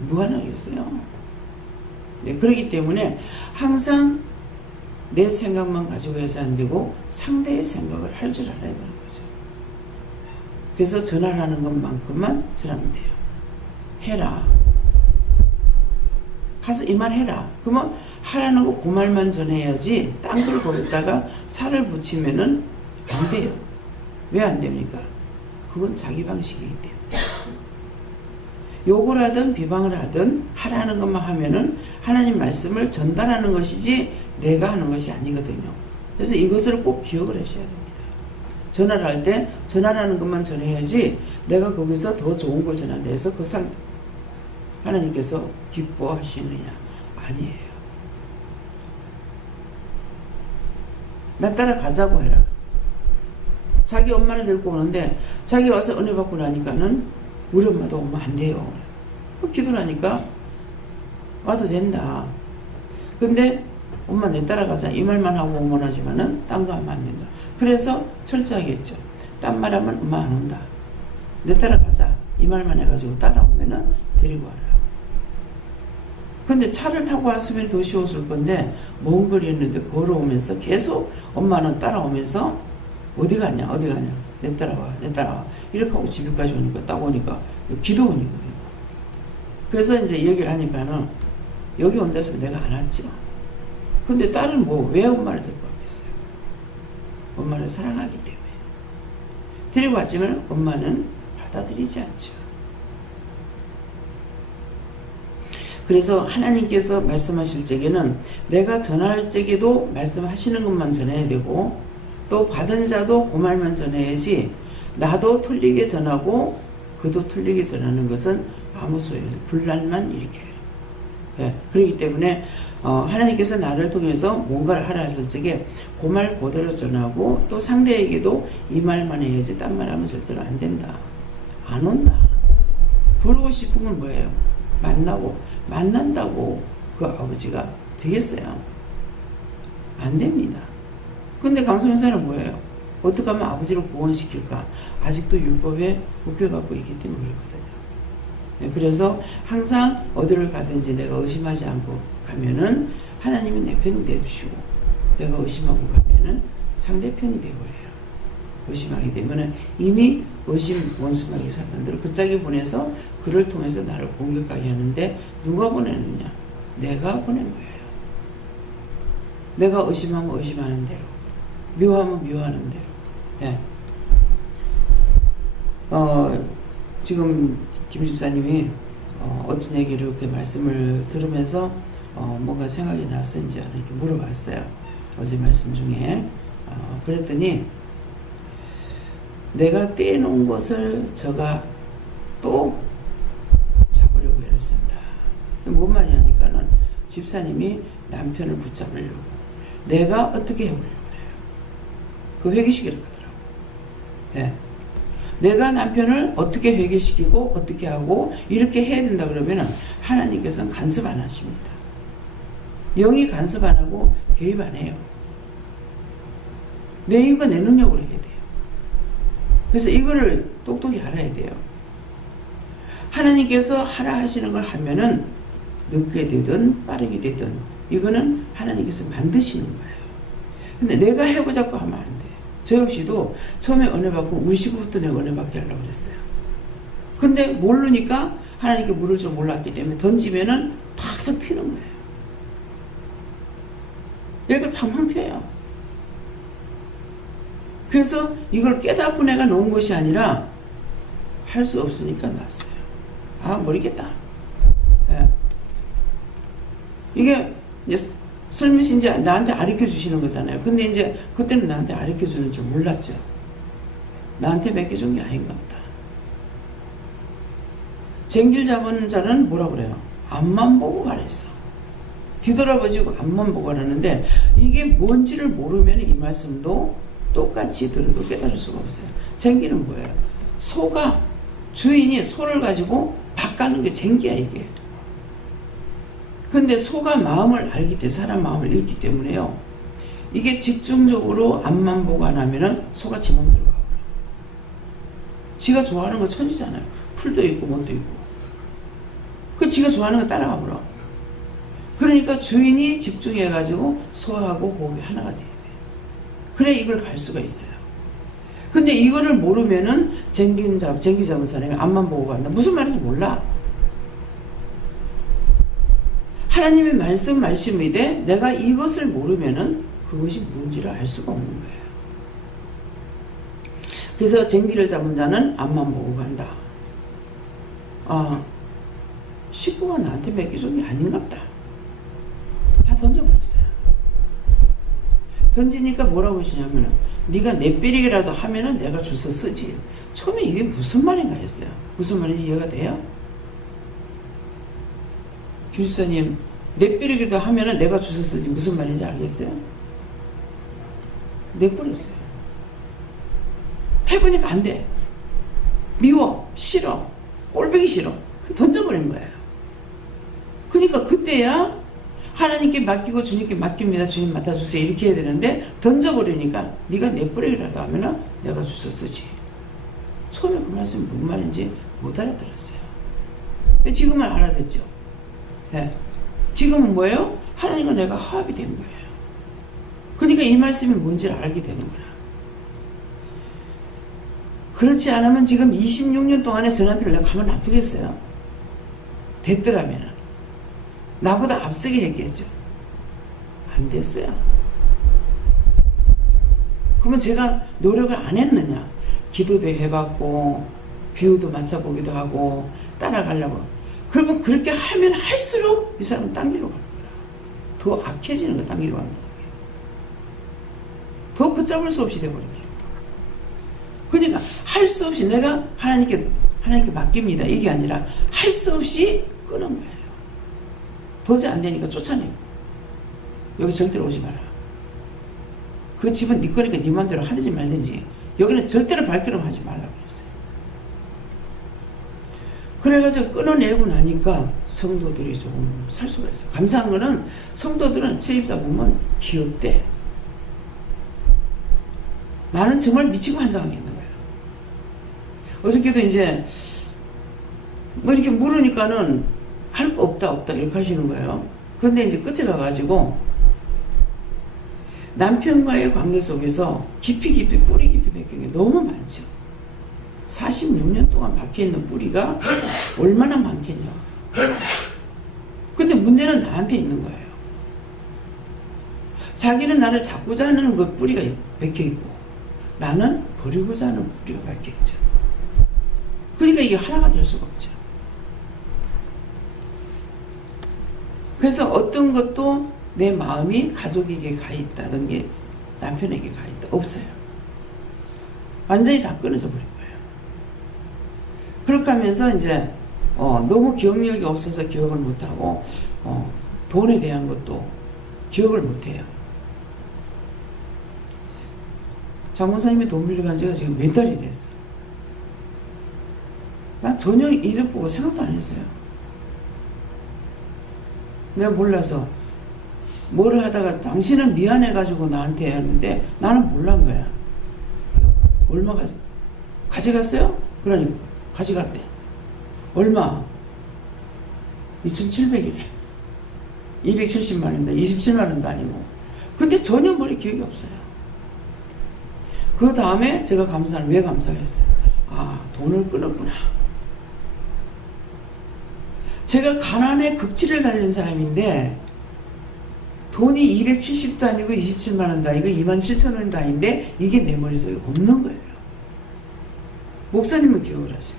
무한하겠어요. 네, 그렇기 때문에 항상 내 생각만 가지고 해서 안 되고 상대의 생각을 할 줄 알아야 되는 거죠. 그래서 전하라는 것만큼만 전하면 돼요. 해라. 가서 이 말 해라. 그러면 하라는 거 그 말만 전해야지 딴 걸 거기다가 살을 붙이면은 안 돼요. 왜 안 됩니까? 그건 자기 방식이기 때문에. 욕을 하든 비방을 하든 하라는 것만 하면은 하나님 말씀을 전달하는 것이지 내가 하는 것이 아니거든요. 그래서 이것을 꼭 기억을 하셔야 됩니다. 전화를 할 때 전화라는 것만 전해야지 내가 거기서 더 좋은 걸 전한다 해서 그 하나님께서 기뻐하시느냐? 아니에요. 나 따라가자고 해라. 자기 엄마를 데리고 오는데 자기 와서 은혜 받고 나니까는 우리 엄마도 오면 안 돼요. 기도를 하니까 와도 된다. 근데 엄마 내 따라가자 이 말만 하고 오면 하지만은 딴 거 하면 안 된다. 그래서 철저하겠죠. 딴 말 하면 엄마 안 온다. 내 따라가자 이 말만 해가지고 따라오면은 데리고 와라. 근데 차를 타고 왔으면 더 쉬웠을 건데 먼 거리였는데 걸어오면서 계속 엄마는 따라오면서 어디 가냐 내 따라와 이렇게 하고 집에까지 오니까 딱 오니까 기도원이거든요. 그래서 이제 얘기를 하니까는 여기 온다 했으면 내가 안 왔죠. 근데 딸은 왜 엄마를 데리고 왔겠어요? 엄마를 사랑하기 때문에. 데리고 왔지만 엄마는 받아들이지 않죠. 그래서 하나님께서 말씀하실 적에는 내가 전할 적에도 말씀하시는 것만 전해야 되고 또 받은 자도 그 말만 전해야지 나도 틀리게 전하고 그도 틀리게 전하는 것은 아무 소용없어요. 분란만 일으켜요. 네. 그렇기 때문에 하나님께서 나를 통해서 뭔가를 하라 했을 적에 그 말 그대로 전하고 또 상대에게도 이 말만 해야지 딴 말 하면 절대로 안 된다. 안 온다. 부르고 싶은 건 뭐예요? 만난다고 그 아버지가 되겠어요? 안 됩니다. 근데 강소연사는 뭐예요? 어떻게 하면 아버지를 구원시킬까? 아직도 율법에 묶여갖고 있기 때문에 그렇거든요. 네, 그래서 항상 어디를 가든지 내가 의심하지 않고 가면은 하나님이 내 편이 되주시고 내가 의심하고 가면은 상대편이 되어버려요. 의심하게 되면은 이미 의심 원수마귀 사탄들을 그 짝에 보내서 그를 통해서 나를 공격하게 하는데 누가 보내느냐? 내가 보낸 거예요. 내가 의심하면 의심하는 대로 미워하면 미워하는 대로. 예. 지금 김 집사님이 어떤 얘기를 이렇게 말씀을 들으면서 뭔가 생각이 났었는지 이렇게 물어봤어요. 어제 말씀 중에. 그랬더니 내가 떼놓은 것을 저가 또 잡으려고 애를 쓴다. 뭔 말이냐니까는 집사님이 남편을 붙잡으려고 내가 어떻게 해보려고 그래요. 그 회개시키려고 하더라고. 예. 내가 남편을 어떻게 회개시키고 어떻게 하고 이렇게 해야 된다 그러면은 하나님께서는 간섭 안 하십니다. 영이 간섭 안 하고 개입 안 해요. 내 힘과 내 능력으로 해야 돼요. 그래서 이거를 똑똑히 알아야 돼요. 하나님께서 하라 하시는 걸 하면은 늦게 되든 빠르게 되든 이거는 하나님께서 만드시는 거예요. 근데 내가 해보자고 하면 안 돼. 저 역시도 처음에 은혜 받고 우시고부터 내가 은혜 받게 하려고 그랬어요. 근데 모르니까 하나님께 물을 줄 몰랐기 때문에 던지면은 탁탁 튀는 거예요. 얘가 팡팡 튀어요. 그래서 이걸 깨닫고 내가 놓은 것이 아니라 할 수 없으니까 놨어요. 모르겠다. 예. 이게 이제 슬밋이 이제 나한테 가르쳐 주시는 거잖아요. 근데 이제 그때는 나한테 가르쳐 주는 줄 몰랐죠. 나한테 맡겨준 게 아닌가 보다. 쟁길 잡은 자는 뭐라 그래요? 앞만 보고 가랬어. 뒤돌아보지고 앞만 보고 가라는데 이게 뭔지를 모르면 이 말씀도 똑같이 들어도 깨달을 수가 없어요. 쟁기는 뭐예요? 소가 주인이 소를 가지고 바꾸는 게 쟁기야 이게. 근데 소가 마음을 알기 때문에 사람 마음을 읽기 때문에요. 이게 집중적으로 앞만 보고 안 하면은 소가 지 맘대로 가버려. 지가 좋아하는 거 천지잖아요. 풀도 있고 뭣도 있고. 그 지가 좋아하는 거 따라가 버려. 그러니까 주인이 집중해가지고 소하고 호흡이 하나가 돼야 돼. 그래 이걸 갈 수가 있어요. 근데 이거를 모르면은 쟁기 잡은 사람이 앞만 보고 간다. 무슨 말인지 몰라. 하나님의 말씀이되 내가 이것을 모르면은 그것이 뭔지를 알 수가 없는 거예요. 그래서 쟁기를 잡은 자는 앞만 보고 간다. 식구가 나한테 맡겨준 게 아닌갑다. 다 던져버렸어요. 던지니까 뭐라고 하시냐면은 네가 내 삐리기라도 하면은 내가 주워 쓰지. 처음에 이게 무슨 말인가 했어요. 무슨 말인지 이해가 돼요? 교수님, 내 삐리기라도 하면은 내가 주워 쓰지. 무슨 말인지 알겠어요? 내버렸어요. 해보니까 안 돼. 미워. 싫어. 꼴보기 싫어. 던져버린 거예요. 그러니까 그때야 하나님께 맡기고 주님께 맡깁니다. 주님 맡아주세요. 이렇게 해야 되는데 던져버리니까 네가 내버리기라도 하면은 내가 주워 쓰지. 처음에 그 말씀이 뭔 말인지 못 알아들었어요. 근데 지금은 알아듣죠. 네. 지금은 뭐예요? 하나님과 내가 화합이 된 거예요. 그러니까 이 말씀이 뭔지를 알게 되는 거야. 그렇지 않으면 지금 26년 동안의 저 남편을 내가 가만 놔두겠어요? 됐더라면 나보다 앞서게 했겠죠. 안 됐어요. 그러면 제가 노력을 안 했느냐? 기도도 해봤고 비유도 맞춰보기도 하고 따라가려고. 그러면 그렇게 하면 할수록 이 사람은 딴 길로 가는 거야. 더 악해지는 거, 딴 길로 가는 거야. 더 걷잡을 수 없이 돼버리는 거야. 그러니까 할 수 없이 내가 하나님께 맡깁니다. 이게 아니라 할 수 없이 끄는 거예요. 도저히 안 되니까 쫓아내고. 여기 절대로 오지 마라. 그 집은 네 거니까 네 맘대로 하든지 말든지. 여기는 절대로 발걸음 하지 말라고 그랬어요. 그래가지고 끊어내고 나니까 성도들이 좀 살 수가 있어요. 감사한 거는 성도들은 세입자 보면 귀엽대. 나는 정말 미치고 환장하겠는 거예요. 어저께도 이제 뭐 이렇게 물으니까는 할 거 없다 이렇게 하시는 거예요. 근데 이제 끝에 가가지고 남편과의 관계 속에서 깊이 뿌리 깊이 박힌 게 너무 많죠. 46년 동안 박혀있는 뿌리가 얼마나 많겠냐고. 근데 문제는 나한테 있는 거예요. 자기는 나를 잡고자 하는 그 뿌리가 박혀있고 나는 버리고자 하는 뿌리가 박혀있죠. 그러니까 이게 하나가 될 수가 없죠. 그래서 어떤 것도 내 마음이 가족에게 가 있다는 게 남편에게 가 있다. 없어요. 완전히 다 끊어져 버린 거예요. 그렇게 하면서 이제 너무 기억력이 없어서 기억을 못하고 돈에 대한 것도 기억을 못해요. 장모사님이 돈 빌려간 지가 지금 몇 달이 됐어. 나 전혀 잊어보고 생각도 안 했어요. 내가 몰라서 뭐를 하다가 당신은 미안해가지고 나한테 했는데 나는 몰란 거야. 얼마 가져갔어요? 그러니까 가져갔대. 얼마? 2,700이래. 270만 원인데 27만 원도 아니고. 근데 전혀 머리 기억이 없어요. 그 다음에 제가 왜 감사했어요? 돈을 끊었구나. 제가 가난의 극치를 달리는 사람인데 돈이 270도 아니고 27만 원도 아니고 27,000원도 아닌데 이게 내 머릿속에 없는 거예요. 목사님은 기억을 하세요.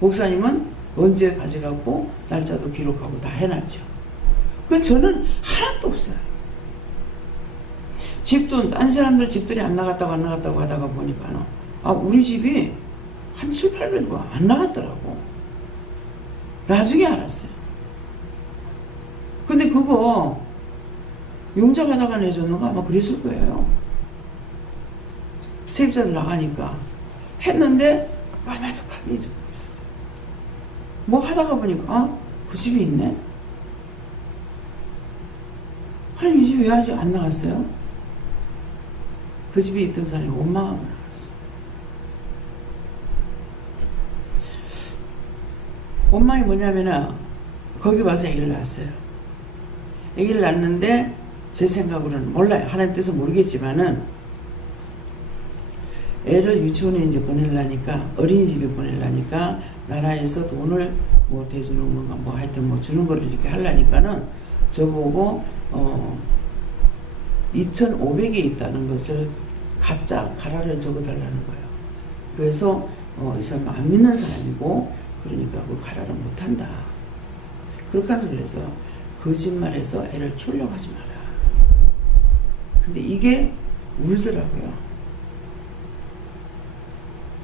목사님은 언제 가져가고 날짜도 기록하고 다 해놨죠. 그 저는 하나도 없어요. 집도 딴 사람들 집들이 안 나갔다고 하다가 보니까 우리 집이 한 700~800원 안 나갔더라고. 나중에 알았어요. 근데 그거 용접하다가 내줬는 거 아마 그랬을 거예요. 세입자들 나가니까 했는데 까마득하게 잊어버리고 있었어요. 뭐 하다가 보니까 그 집이 있네. 이 집이 왜 아직 안 나갔어요? 그 집에 있던 사람이 원망하고 나갔어. 원망이 뭐냐면은 거기 와서 애기를 낳았어요. 애기를 낳았는데 제 생각으로는 몰라요. 하나님 뜻은 모르겠지만은 애를 유치원에 이제 보내려니까 어린이집에 보내려니까 나라에서 돈을 뭐 대주는 건가 뭐 하여튼 뭐 주는 거를 이렇게 하려니까는 저보고 2,500에 있다는 것을 가짜를 적어달라는 거예요. 그래서 이 사람은 안 믿는 사람이고 그러니까 그 가라를 못한다. 그렇게 하면서 그래서 거짓말해서 애를 키우려고 하지 마라. 근데 이게 울더라고요.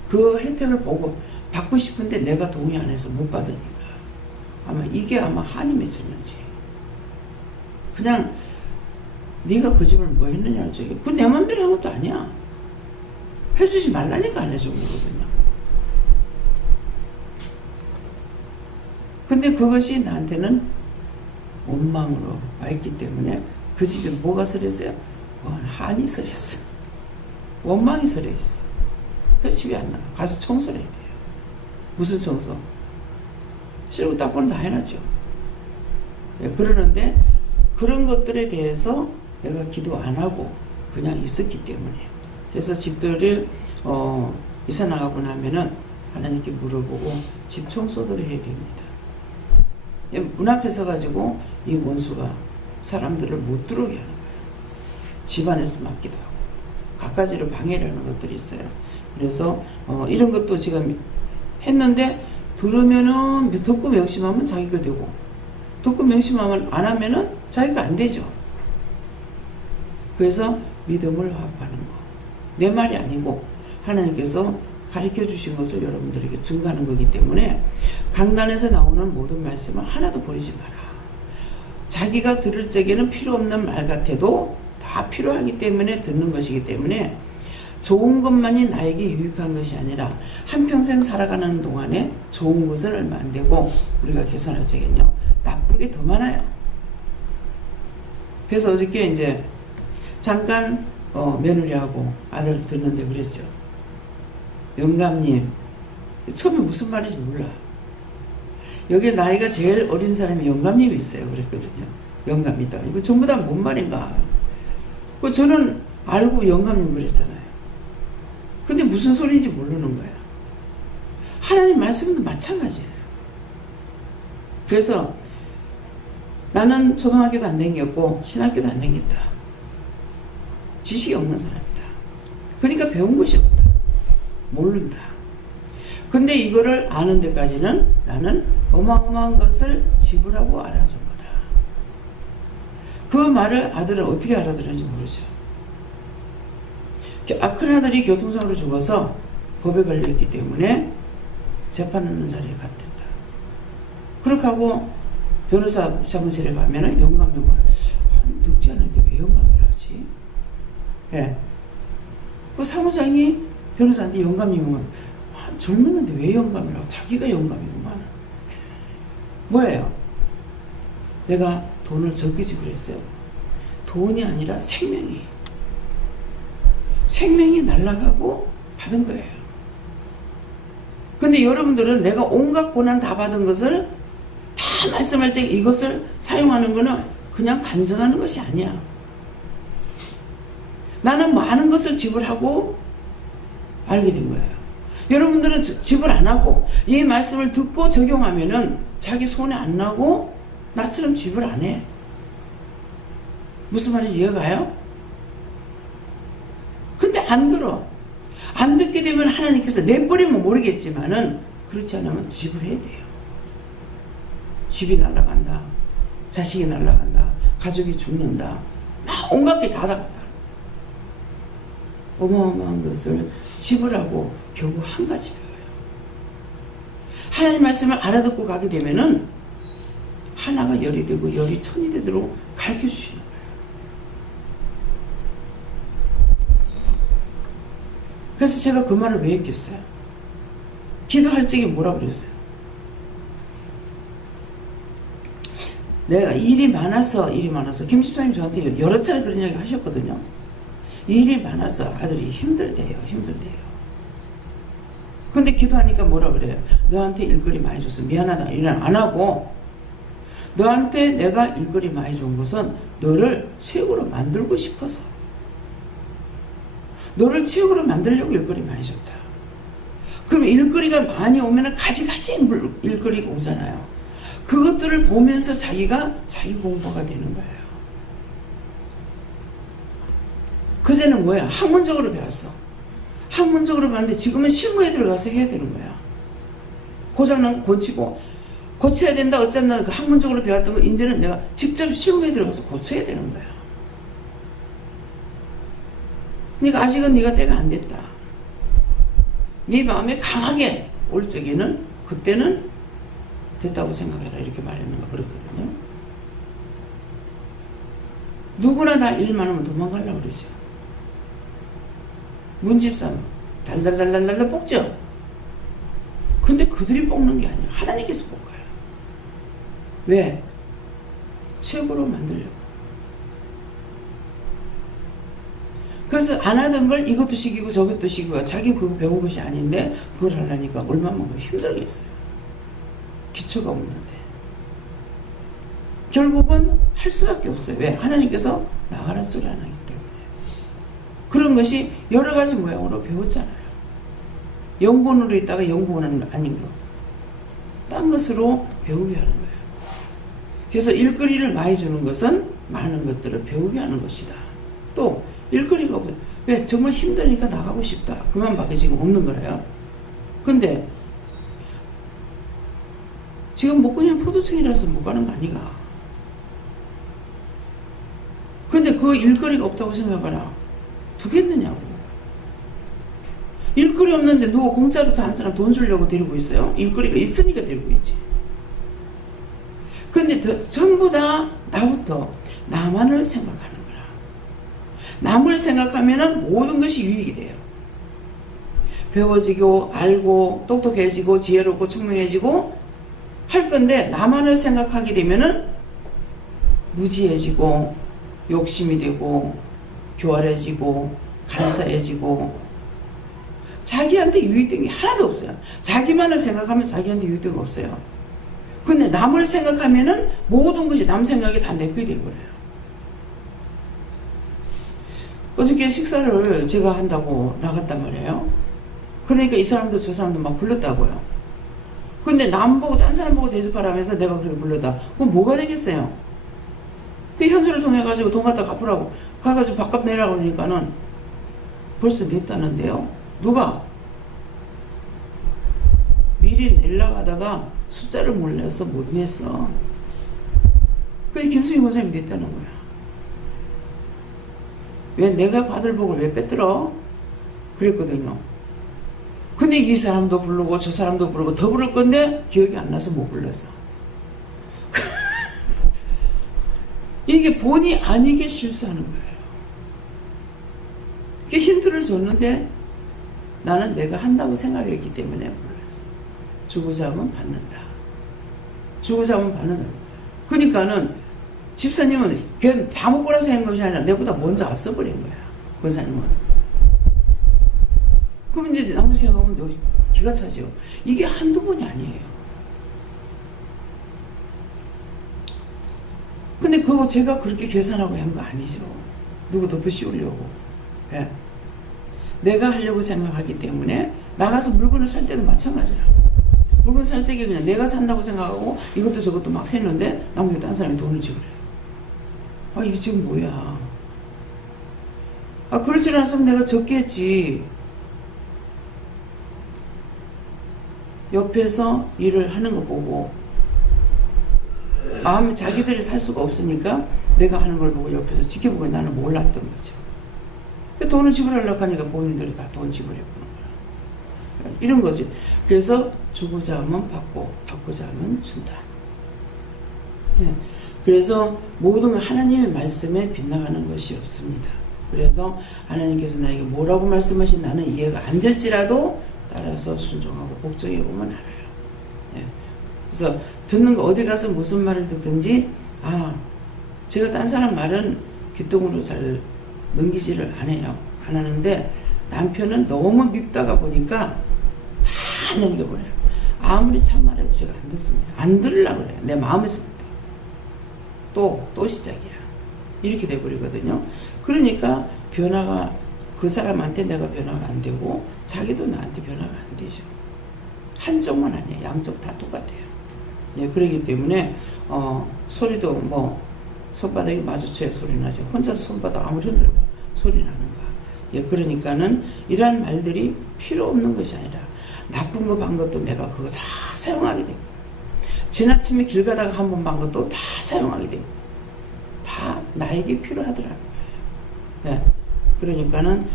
그 혜택을 보고 받고 싶은데 내가 동의 안 해서 못 받으니까 아마 이게 한이 맺혔는지 그냥 네가 그 집을 뭐 했느냐 저기 그건 내 맘대로 한 것도 아니야. 해주지 말라니까 안 해준 거거든요. 근데 그것이 나한테는 원망으로 와있기 때문에 그 집에 뭐가 서렸어요? 한이 서렸어. 원망이 서려있어. 그래서 집에 안 나가. 가서 청소를 해야 돼요. 무슨 청소? 실고 닦고는 다 해놨죠. 네, 그러는데 그런 것들에 대해서 내가 기도 안 하고 그냥 있었기 때문에 그래서 집들을 이사 나가고 나면은 하나님께 물어보고 집 청소를 해야 됩니다. 문 앞에 서가지고 이 원수가 사람들을 못 들어오게 하는 거예요. 집안에서 맡기도 하고 갖가지로 방해를 하는 것들이 있어요. 그래서 이런 것도 지금 했는데 들으면은 듣고 명심하면 자기가 되고 듣고 명심하면 안 하면은 자기가 안 되죠. 그래서 믿음을 화합하는 거. 내 말이 아니고 하나님께서 가르쳐 주신 것을 여러분들에게 증거하는 거기 때문에 강단에서 나오는 모든 말씀을 하나도 버리지 마라. 자기가 들을 적에는 필요 없는 말 같아도 다 필요하기 때문에 듣는 것이기 때문에 좋은 것만이 나에게 유익한 것이 아니라 한평생 살아가는 동안에 좋은 것은 얼마 안 되고 우리가 계산할 적엔요 나쁜 게 더 많아요. 그래서 어저께 이제 잠깐 며느리하고 아들 듣는데 그랬죠. 영감님 처음에 무슨 말인지 몰라. 여기 나이가 제일 어린 사람이 영감님이 있어요. 그랬거든요. 영감이다. 이거 전부 다 뭔 말인가. 저는 알고 영감님 그랬잖아요. 근데 무슨 소리인지 모르는 거야. 하나님 말씀도 마찬가지예요. 그래서 나는 초등학교도 안 다녔고 신학교도 안 다녔다. 지식이 없는 사람이다. 그러니까 배운 것이 없다. 모른다. 근데 이거를 아는 데까지는 나는 어마어마한 것을 지불하고 알아준 거다. 그 말을 아들은 어떻게 알아들었는지 모르죠. 큰아들이 교통사고로 죽어서 법에 걸려있기 때문에 재판하는 자리에 갔댔다. 그렇게 하고 변호사 사무실에 가면은 영감이고 늙지 않은데 왜 영감을 하지? 예. 그 사무장이 변호사한테 영감이면 젊었는데 왜 영감을 하고 자기가 영감이구만. 뭐예요? 내가 돈을 적게 지불했어요. 돈이 아니라 생명이 날아가고 받은 거예요. 근데 여러분들은 내가 온갖 고난 다 받은 것을 다 말씀할 때 이것을 사용하는 거는 그냥 간증하는 것이 아니야. 나는 많은 것을 지불하고 알게 된 거예요. 여러분들은 지불 안 하고 이 말씀을 듣고 적용하면은 자기 손에 안 나고 나처럼 지불 안 해. 무슨 말인지 이해가요? 근데 안 들어. 안 듣게 되면 하나님께서 내버리면 모르겠지만은 그렇지 않으면 지불해야 돼요. 집이 날아간다. 자식이 날아간다. 가족이 죽는다. 막 온갖 게 다 나갔다. 어마어마한 것을 지불하고 결국 한 가지 배워요. 하나님 말씀을 알아듣고 가게 되면은 하나가 열이 되고 열이 천이 되도록 가르쳐 주시는 거예요. 그래서 제가 그 말을 왜 했겠어요? 기도할 적에 뭐라 그랬어요? 내가 일이 많아서 김 집사님 저한테 여러 차례 그런 이야기 하셨거든요. 일이 많아서 아들이 힘들대요. 근데 기도하니까 뭐라 그래요? 너한테 일거리 많이 줘서 미안하다 이런 안 하고 너한테 내가 일거리 많이 준 것은 너를 체육으로 만들고 싶어서 너를 체육으로 만들려고 일거리 많이 줬다. 그럼 일거리가 많이 오면 가지가지 일거리가 오잖아요. 그것들을 보면서 자기가 자기 공부가 되는 거예요. 그제는 뭐야? 학문적으로 배웠어. 학문적으로 봤는데 지금은 실무에 들어가서 해야 되는 거야. 고장난 거 고치고 고쳐야 된다 어쨌나 그 학문적으로 배웠던 거 이제는 내가 직접 실무에 들어가서 고쳐야 되는 거야. 그러니까 아직은 네가 때가 안 됐다. 네 마음에 강하게 올 적에는 그때는 됐다고 생각해라 이렇게 말하는 거 그렇거든요. 누구나 다 일 많으면 도망가려고 그러죠. 문집삼 달달달달달 볶죠. 근데 그들이 볶는 게 아니야. 하나님께서 볶아요. 왜? 최고로 만들려고. 그래서 안 하던 걸 이것도 시키고 저것도 시키고 자기 그거 배운 것이 아닌데 그걸 하려니까 얼마나 힘들겠어요. 기초가 없는데. 결국은 할 수밖에 없어요. 왜? 하나님께서 나가라 소리 안 하기 때문에. 그런 것이 여러 가지 모양으로 배웠잖아요. 연구원으로 있다가 연구원은 아닌 거. 딴 것으로 배우게 하는 거예요. 그래서 일거리를 많이 주는 것은 많은 것들을 배우게 하는 것이다. 또 일거리가 없어요. 왜? 정말 힘드니까 나가고 싶다. 그만밖에 지금 없는 거래요. 근데 지금 뭐 그냥 포도청이라서 못 가는 거 아니가. 근데 그 일거리가 없다고 생각해봐라. 두겠느냐고. 일거리 없는데 누가 공짜로 한 사람 돈 주려고 데리고 있어요? 일거리가 있으니까 데리고 있지. 근데 전부 다 나부터 나만을 생각하는 거라. 남을 생각하면은 모든 것이 유익이 돼요. 배워지고 알고 똑똑해지고 지혜롭고 총명해지고 할 건데 나만을 생각하게 되면은 무지해지고 욕심이 되고 교활해지고 간사해지고 자기한테 유익된 게 하나도 없어요. 자기만을 생각하면 자기한테 유익된 거 없어요. 근데 남을 생각하면은 모든 것이 남 생각이 다 내 거이 된 거예요. 어저께 식사를 제가 한다고 나갔단 말이에요. 그러니까 이 사람도 저 사람도 막 불렀다고요. 근데 남 보고 딴 사람 보고 대접하라면서 내가 그렇게 불렀다. 그럼 뭐가 되겠어요? 그 현수를 통해 가지고 돈 갖다 갚으라고 가가지고 밥값 내라고 하니까는 벌써 냈다는데요. 누가? 미리 내려고 하다가 숫자를 몰라서 못 냈어. 그래서 김수희 권사님이 냈다는 거야. 왜 내가 받을 복을 왜 뺏들어? 그랬거든요. 근데 이 사람도 부르고 저 사람도 부르고 더 부를 건데 기억이 안 나서 못 불렀어. 이게 본의 아니게 실수하는 거예요. 이게 힌트를 줬는데 나는 내가 한다고 생각했기 때문에 몰랐어. 주고자 하면 받는다. 주고자 하면 받는다. 그러니까는 집사님은 걔 다 먹고 나서 한 것이 아니라 내보다 먼저 앞서버린 거야. 권사님은. 그럼 이제 나머지 생각하면 너 기가 차죠. 이게 한두 번이 아니에요. 근데 그거 제가 그렇게 계산하고 한 거 아니죠. 누구 덮어 씌우려고. 예. 내가 하려고 생각하기 때문에 나가서 물건을 살 때도 마찬가지라. 물건 살 적에 그냥 내가 산다고 생각하고 이것도 저것도 막 세는데 나머지 딴 사람이 돈을 지불해요. 아 이게 지금 뭐야. 아 그럴 줄 알았으면 내가 적겠지. 옆에서 일을 하는 거 보고 마음에 자기들이 살 수가 없으니까 내가 하는 걸 보고 옆에서 지켜보고 나는 몰랐던 거죠. 돈을 지불하려고 하니까 본인들이 다 돈 지불해보는 거야. 이런 거지. 그래서 주고자 하면 받고 받고자 하면 준다. 예. 그래서 모든 하나님의 말씀에 빗나가는 것이 없습니다. 그래서 하나님께서 나에게 뭐라고 말씀하신 나는 이해가 안 될지라도 따라서 순종하고 복종해 보면 알아요. 예. 그래서 듣는 거 어디 가서 무슨 말을 듣든지 제가 딴 사람 말은 귀뚱으로 잘 넘기지를 안 해요. 안 하는데 남편은 너무 밉다가 보니까 다 넘겨버려요. 아무리 참말해도 제가 안 듣습니다. 안 들으려고 그래요. 내 마음에서부터. 또 시작이야. 이렇게 돼버리거든요. 그러니까 변화가 그 사람한테 내가 변화가 안 되고 자기도 나한테 변화가 안 되죠. 한쪽만 아니에요. 양쪽 다 똑같아요. 네, 그렇기 때문에 소리도 뭐 손바닥이 마주쳐야 소리 나죠. 혼자서 손바닥 아무리 흔들고 소리 나는가. 예, 그러니까는 이러한 말들이 필요 없는 것이 아니라 나쁜 거 반 것도 내가 그거 다 사용하게 되고, 지나침에 길 가다가 한 번 반 것도 다 사용하게 되고, 다 나에게 필요하더라는 거예요. 네. 그러니까는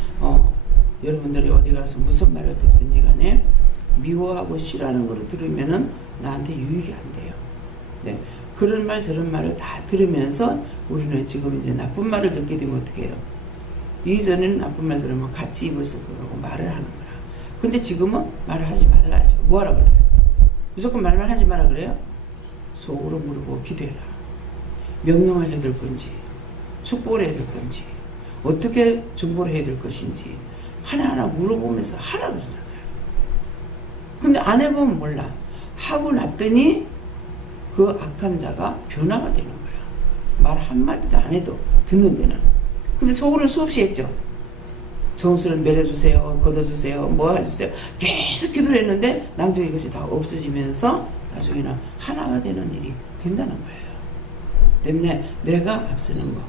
여러분들이 어디 가서 무슨 말을 듣든지 간에 미워하고 싫어하는 거를 들으면은 나한테 유익이 안 돼요. 네. 그런 말 저런 말을 다 들으면서 우리는 지금 이제 나쁜 말을 듣게 되면 어떻게 해요? 이전에는 나쁜 말 들으면 같이 입을 섞어가고 말을 하는 거라. 근데 지금은 말을 하지 말라죠. 뭐하라 그래요? 무조건 말만 하지 마라 그래요? 속으로 물어보고 기도해라. 명령을 해야 될 건지, 축복을 해야 될 건지, 어떻게 중보를 해야 될 것인지 하나하나 물어보면서 하라 그러잖아요. 근데 안 해보면 몰라. 하고 났더니 그 악한 자가 변화가 되는 거야. 말 한마디도 안 해도 듣는 데는. 근데 속으로는 수없이 했죠. 정수를 멸해주세요, 걷어주세요, 뭐 해주세요. 계속 기도를 했는데 나중에 이것이 다 없어지면서 나중에는 하나가 되는 일이 된다는 거예요. 때문에 내가 앞서는 거,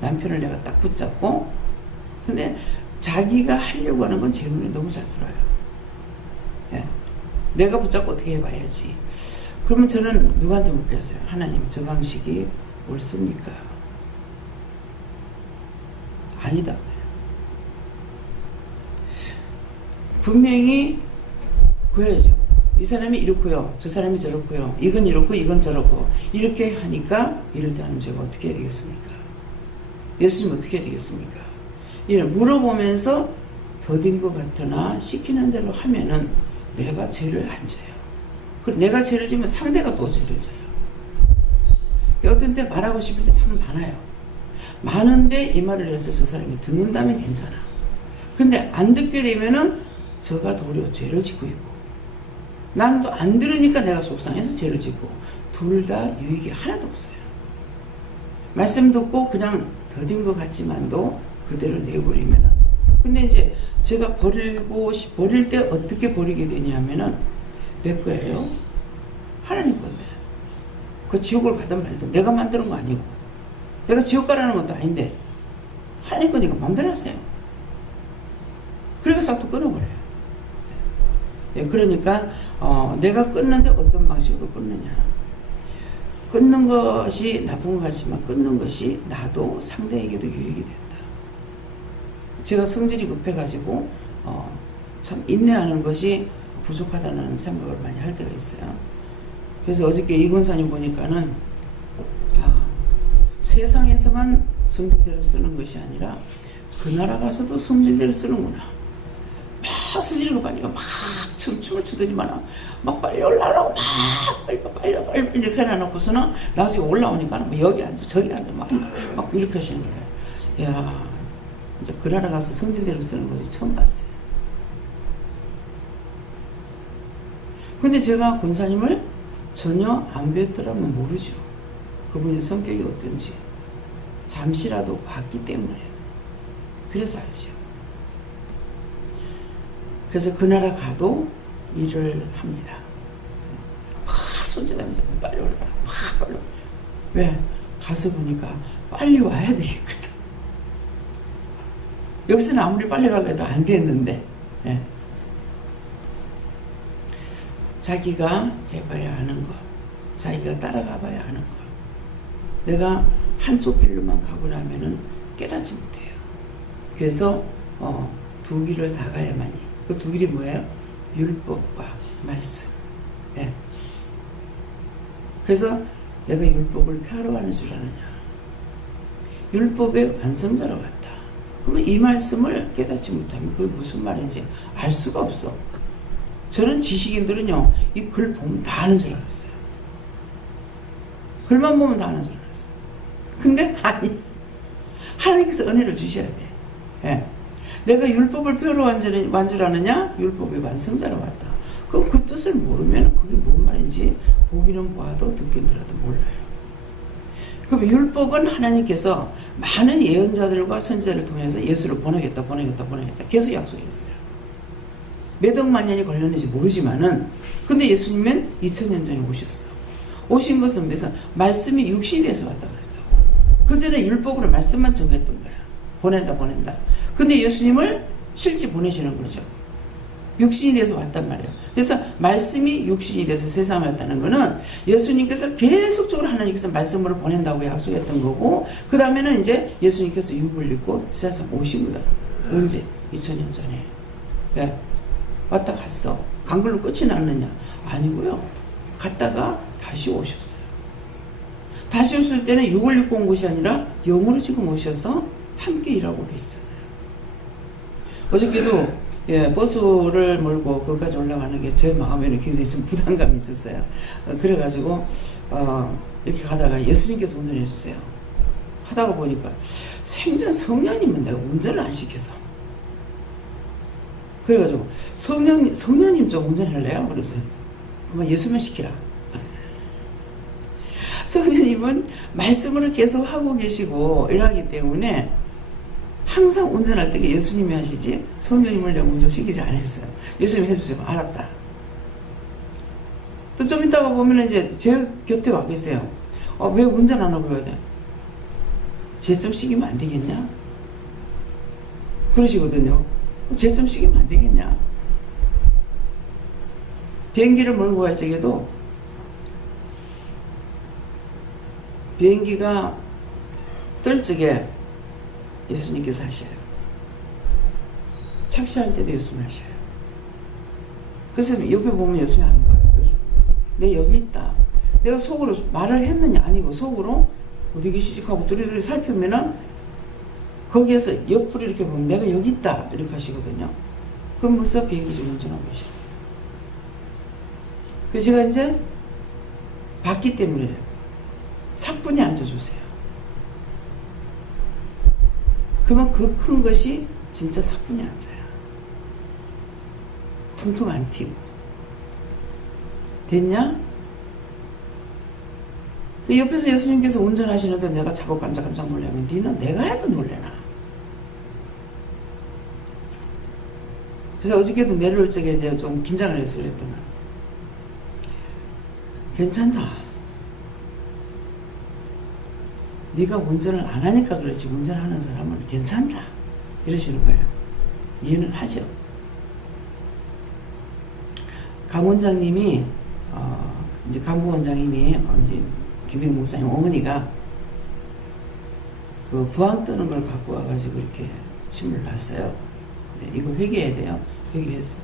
남편을 내가 딱 붙잡고, 근데 자기가 하려고 하는 건 제 눈에 너무 잘 들어요. 예. 내가 붙잡고 어떻게 해봐야지. 그러면 저는 누구한테 묻겠어요? 하나님, 저 방식이 옳습니까? 아니다. 분명히 구해야죠. 이 사람이 이렇고요, 저 사람이 저렇고요, 이건 이렇고 이건 저렇고, 이렇게 하니까 이럴 때 하나님 제가 어떻게 해야 되겠습니까? 예수님 어떻게 해야 되겠습니까? 이를 물어보면서 더딘 것 같으나 시키는 대로 하면은 내가 죄를 안 져요. 그리고 내가 죄를 지면 상대가 또 죄를 져요. 어떤 때 말하고 싶을 때 참 많아요. 많은데 이 말을 해서 저 사람이 듣는다면 괜찮아. 근데 안 듣게 되면은 저가 도리어 죄를 짓고 있고, 나는 또 안 들으니까 내가 속상해서 죄를 짓고, 둘 다 유익이 하나도 없어요. 말씀 듣고 그냥 더딘 것 같지만도 그대로 내버리면은, 근데 이제 제가 버릴 때 어떻게 버리게 되냐면은 내 거예요. 하나님 건데. 그 지옥을 가든 말든 내가 만드는 거 아니고, 내가 지옥 가라는 것도 아닌데 하나님 거니까 마음대로 하세요. 그러니까 싹 또 끊어버려요. 예, 그러니까 내가 끊는데 어떤 방식으로 끊느냐. 끊는 것이 나쁜 것 같지만 끊는 것이 나도 상대에게도 유익이 된다. 제가 성질이 급해가지고 참 인내하는 것이 부족하다는 생각을 많이 할 때가 있어요. 그래서 어저께 이권사님 보니까는 세상에서만 성질대로 쓰는 것이 아니라 그 나라 가서도 성질대로 쓰는구나. 막 성질이 급하니까 막 춤을 추더니만 막 빨리 올라오라고 막 빨리 이렇게 해놔놓고서는 나중에 올라오니까 뭐 여기 앉아 저기 앉아 막 이렇게 하시는 거예요. 야, 이제 그 나라 가서 성질대로 쓰는 것이 처음 봤어요. 근데 제가 권사님을 전혀 안 뵀더라면 모르죠. 그분의 성격이 어떤지 잠시라도 봤기 때문에. 그래서 알죠. 그래서 그 나라 가도 일을 합니다. 막 손짓하면서 빨리 올라가. 빨리 올라가. 왜? 가서 보니까 빨리 와야 되겠거든. 여기서는 아무리 빨리 가려도 안 됐는데, 예. 자기가 해봐야 하는 것, 자기가 따라가 봐야 하는 것. 내가 한쪽 길로만 가고 나면은 깨닫지 못해요. 그래서 두 길을 다 가야만이. 그 두 길이 뭐예요? 율법과 말씀. 예. 그래서 내가 율법을 폐하러 하는 줄 아느냐. 율법의 완성자로 갔다. 그러면 이 말씀을 깨닫지 못하면 그게 무슨 말인지 알 수가 없어. 저는 지식인들은요, 이 글 보면 다 아는 줄 알았어요. 글만 보면 다 아는 줄 알았어요. 근데 아니, 하나님께서 은혜를 주셔야 돼. 예. 내가 율법을 폐하러 한 줄 아느냐? 율법의 완성자로 왔다. 그럼 그 뜻을 모르면 그게 뭔 말인지 보기는 보아도 듣긴 들어도 몰라요. 그럼 율법은 하나님께서 많은 예언자들과 선지자를 통해서 예수를 보내겠다 계속 약속했어요. 몇 억만 년이 걸렸는지 모르지만은, 근데 예수님은 2000년 전에 오셨어. 오신 것은 그래서 말씀이 육신이 돼서 왔다 그랬다고. 그 전에 율법으로 말씀만 정했던 거야. 보낸다. 근데 예수님을 실제 보내시는 거죠. 육신이 돼서 왔단 말이에요. 그래서 말씀이 육신이 돼서 세상에 왔다는 거는 예수님께서 계속적으로 하나님께서 말씀으로 보낸다고 약속했던 거고, 그 다음에는 이제 예수님께서 육을 입고 세상 오신 거야. 언제? 2000년 전에. 왜? 왔다 갔어. 간 걸로 끝이 났느냐? 아니고요. 갔다가 다시 오셨어요. 다시 오실 때는 육을 입고 온 것이 아니라 영으로 지금 오셔서 함께 일하고 계시잖아요. 어저께도 버스를 몰고 거기까지 올라가는 게 제 마음에는 굉장히 좀 부담감이 있었어요. 그래가지고 이렇게 가다가 예수님께서 운전해 주세요 하다가 보니까 생전 성령님은 내가 운전을 안 시켜서, 그래가지고 성령님 좀 운전할래요? 그랬어요. 그만 예수만 시키라. 성령님은 말씀을 계속 하고 계시고 이러기 때문에 항상 운전할 때 예수님이 하시지 성령님을 내가 운전시키지 않았어요. 예수님이 해주세요. 알았다. 또 좀 이따가 보면 이제 제 곁에 와 계세요. 왜 운전 안 하고 그래야 돼? 쟤 좀 시키면 안 되겠냐? 그러시거든요. 쟤 좀 시키면 안 되겠냐? 비행기를 몰고 갈 적에도 비행기가 뜰 적에 예수님께서 하셔요. 착시할 때도 예수님 하셔요. 그래서 옆에 보면 예수님이 하는 거예요. 내 여기 있다. 내가 속으로 말을 했느냐? 아니고 속으로 어디 계시지? 하고 두리두리 살피면은 거기에서 옆으로 이렇게 보면 내가 여기 있다. 이렇게 하시거든요. 그러면서 비행기 좀 운전하고 계시죠. 그래서 제가 이제 봤기 때문에 삭분히 앉아주세요. 그러면 그 큰 것이 진짜 삭분이 앉아요. 퉁퉁 안 튀고. 됐냐? 그 옆에서 예수님께서 운전하시는데 내가 자꾸 깜짝깜짝 놀라면 니는 내가 해도 놀래나. 그래서 어저께도 내려올 적에 이제 좀 긴장을 해서 그랬더니 괜찮다. 네가 운전을 안 하니까 그렇지 운전하는 사람은 괜찮다. 이러시는 거예요. 이해는 하죠. 강 원장님이 이제 강부 원장님이 이제 김백 목사님 어머니가 그 부항 뜨는 걸 갖고 와가지고 이렇게 침을 놨어요. 네, 이거 회개해야 돼요. 회개해서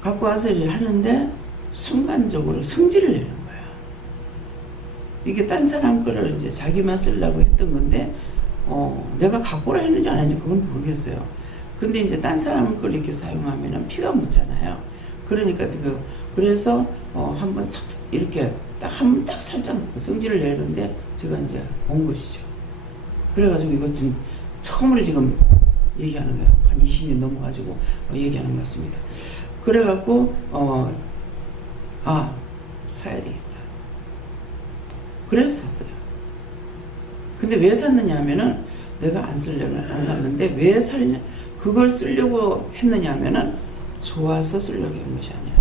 갖고 와서 일을 하는데 순간적으로 성질을 내는 거야. 이게 딴 사람 거를 이제 자기만 쓰려고 했던 건데 내가 갖고 오라 했는지 안 했는지 그건 모르겠어요. 근데 이제 딴 사람 걸 이렇게 사용하면은 피가 묻잖아요. 그러니까 그래서 한번 싹 이렇게 딱 살짝 성질을 내는데 제가 이제 본 것이죠. 그래가지고 이것 지금 처음으로 지금 얘기하는 거예요. 한 20년 넘어가지고 얘기하는 것 같습니다. 그래갖고 사야 되겠다. 그래서 샀어요. 근데 왜 샀느냐 하면은 내가 안 쓰려면 안 샀는데 왜 살냐, 그걸 쓰려고 했느냐 하면은 좋아서 쓰려고 한 것이 아니에요.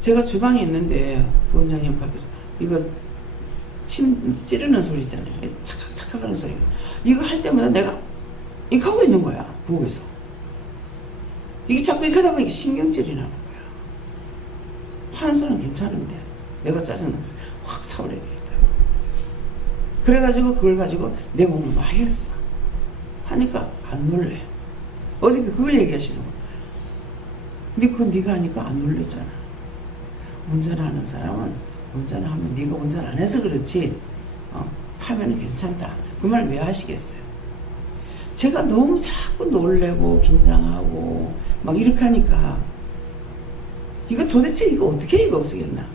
제가 주방에 있는데 원장님 밖에서 이거 침 찌르는 소리 있잖아요. 착착착 하는 소리. 이거 할 때마다 내가 이거 하고 있는 거야. 부엌에서. 이게 자꾸 이렇게 하다 보니까 신경질이 나는 거야. 하는 사람은 괜찮은데 내가 짜증나서 확 사오래 되겠다. 그래가지고 그걸 가지고 내 몸을 막 했어. 하니까 안 놀래. 어저께 그걸 얘기하시는 거야. 근데 그건 네가 하니까 안 놀랬잖아. 운전하는 사람은 운전하면 네가 운전 안 해서 그렇지 하면 괜찮다. 그 말 왜 하시겠어요? 제가 너무 자꾸 놀래고 긴장하고 막 이렇게 하니까 이거 도대체 이거 어떻게 이거 없어겠나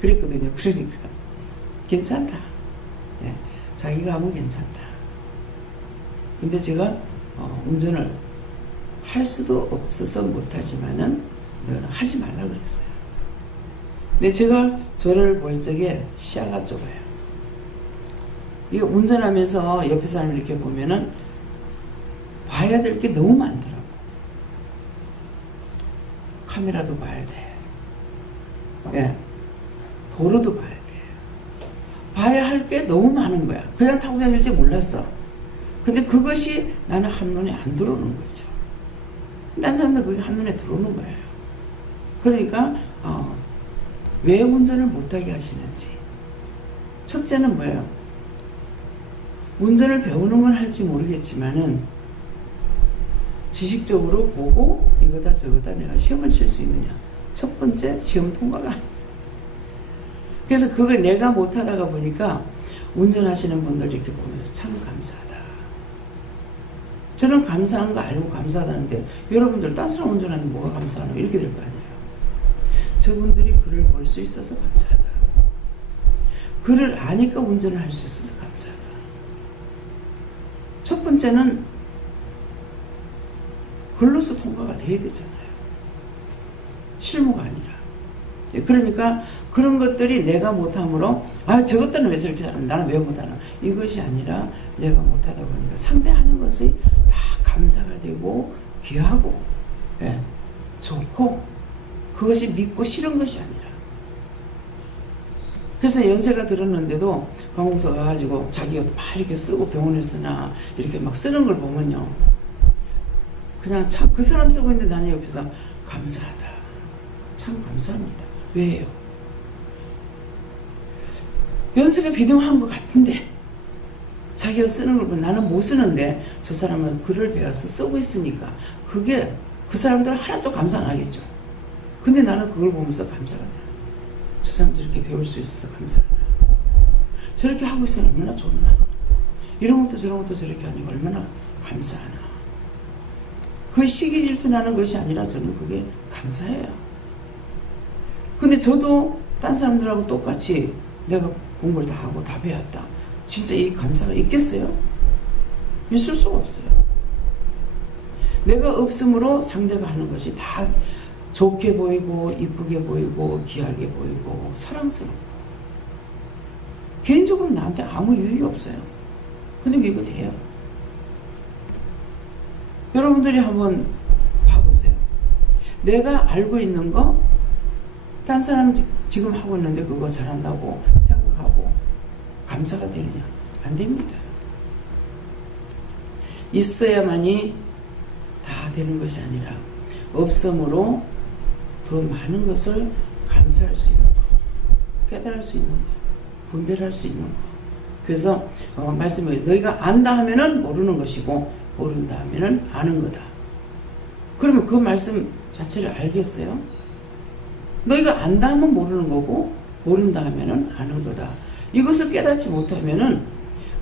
그랬거든요. 그러니까 괜찮다. 예, 자기가 하면 괜찮다. 근데 제가 운전을 할 수도 없어서 못하지만은 하지 말라 그랬어요. 근데 제가 저를 볼 적에 시야가 좁아요. 이거 운전하면서 옆에 사람을 이렇게 보면은 봐야 될 게 너무 많더라고. 카메라도 봐야 돼. 예. 도로도 봐야 돼. 봐야 할 게 너무 많은 거야. 그냥 타고 다닐지 몰랐어. 근데 그것이 나는 한눈에 안 들어오는 거죠. 딴 사람들 그게 한눈에 들어오는 거예요. 그러니까 왜 운전을 못하게 하시는지. 첫째는 뭐예요? 운전을 배우는 건 할지 모르겠지만은 지식적으로 보고 이거다 저거다 내가 시험을 칠 수 있느냐. 첫 번째 시험 통과가 아니에요. 그래서 그거 내가 못하다가 보니까 운전하시는 분들 이렇게 보면서 참 감사하다. 저는 감사한 거 알고 감사하다는데 여러분들 딴 사람 운전하는데 뭐가 감사하나 이렇게 될 거 아니에요. 저분들이 글을 볼 수 있어서 감사하다. 글을 아니까 운전을 할 수 있어서 감사하다. 첫 번째는 글로서 통과가 돼야 되잖아요. 실무가 아니라. 그러니까 그런 것들이 내가 못함으로 저것들은 왜 저렇게 하는 나는 왜 못하나 이것이 아니라 내가 못하다 보니까 상대하는 것이 다 감사가 되고 귀하고 좋고 그것이 믿고 싫은 것이 아니라. 그래서 연세가 들었는데도 관공서 가가지고 자기가 막 이렇게 쓰고 병원에서나 이렇게 막 쓰는 걸 보면요 그냥 참 그 사람 쓰고 있는데 나는 옆에서 감사하다. 참 감사합니다. 왜요? 연세가 비등한 것 같은데 자기가 쓰는 걸 보면 나는 못 쓰는데 저 사람은 글을 배워서 쓰고 있으니까 그게 그 사람들은 하나도 감사 안 하겠죠. 근데 나는 그걸 보면서 감사가 돼요. 저 사람 저렇게 배울 수 있어서 감사하다. 저렇게 하고 있으면 얼마나 좋나. 이런 것도 저런 것도 저렇게 하니까 얼마나 감사하나. 그 시기 질투 나는 것이 아니라 저는 그게 감사해요. 근데 저도 딴 사람들하고 똑같이 내가 공부를 다 하고 다 배웠다. 진짜 이 감사가 있겠어요? 있을 수가 없어요. 내가 없음으로 상대가 하는 것이 다 좋게 보이고 이쁘게 보이고 귀하게 보이고 사랑스럽고 개인적으로 나한테 아무 유익이 없어요. 근데 이거 돼요. 여러분들이 한번 봐보세요. 내가 알고 있는 거 딴 사람 지금 하고 있는데 그거 잘한다고 생각하고 감사가 되느냐? 안 됩니다. 있어야만이 다 되는 것이 아니라 없음으로 더 많은 것을 감사할 수 있는 것, 깨달을 수 있는 것, 분별할 수 있는 것. 그래서 말씀을 너희가 안다 하면은 모르는 것이고 모른다 하면은 아는 거다. 그러면 그 말씀 자체를 알겠어요? 너희가 안다 하면 모르는 거고 모른다 하면은 아는 거다. 이것을 깨닫지 못하면은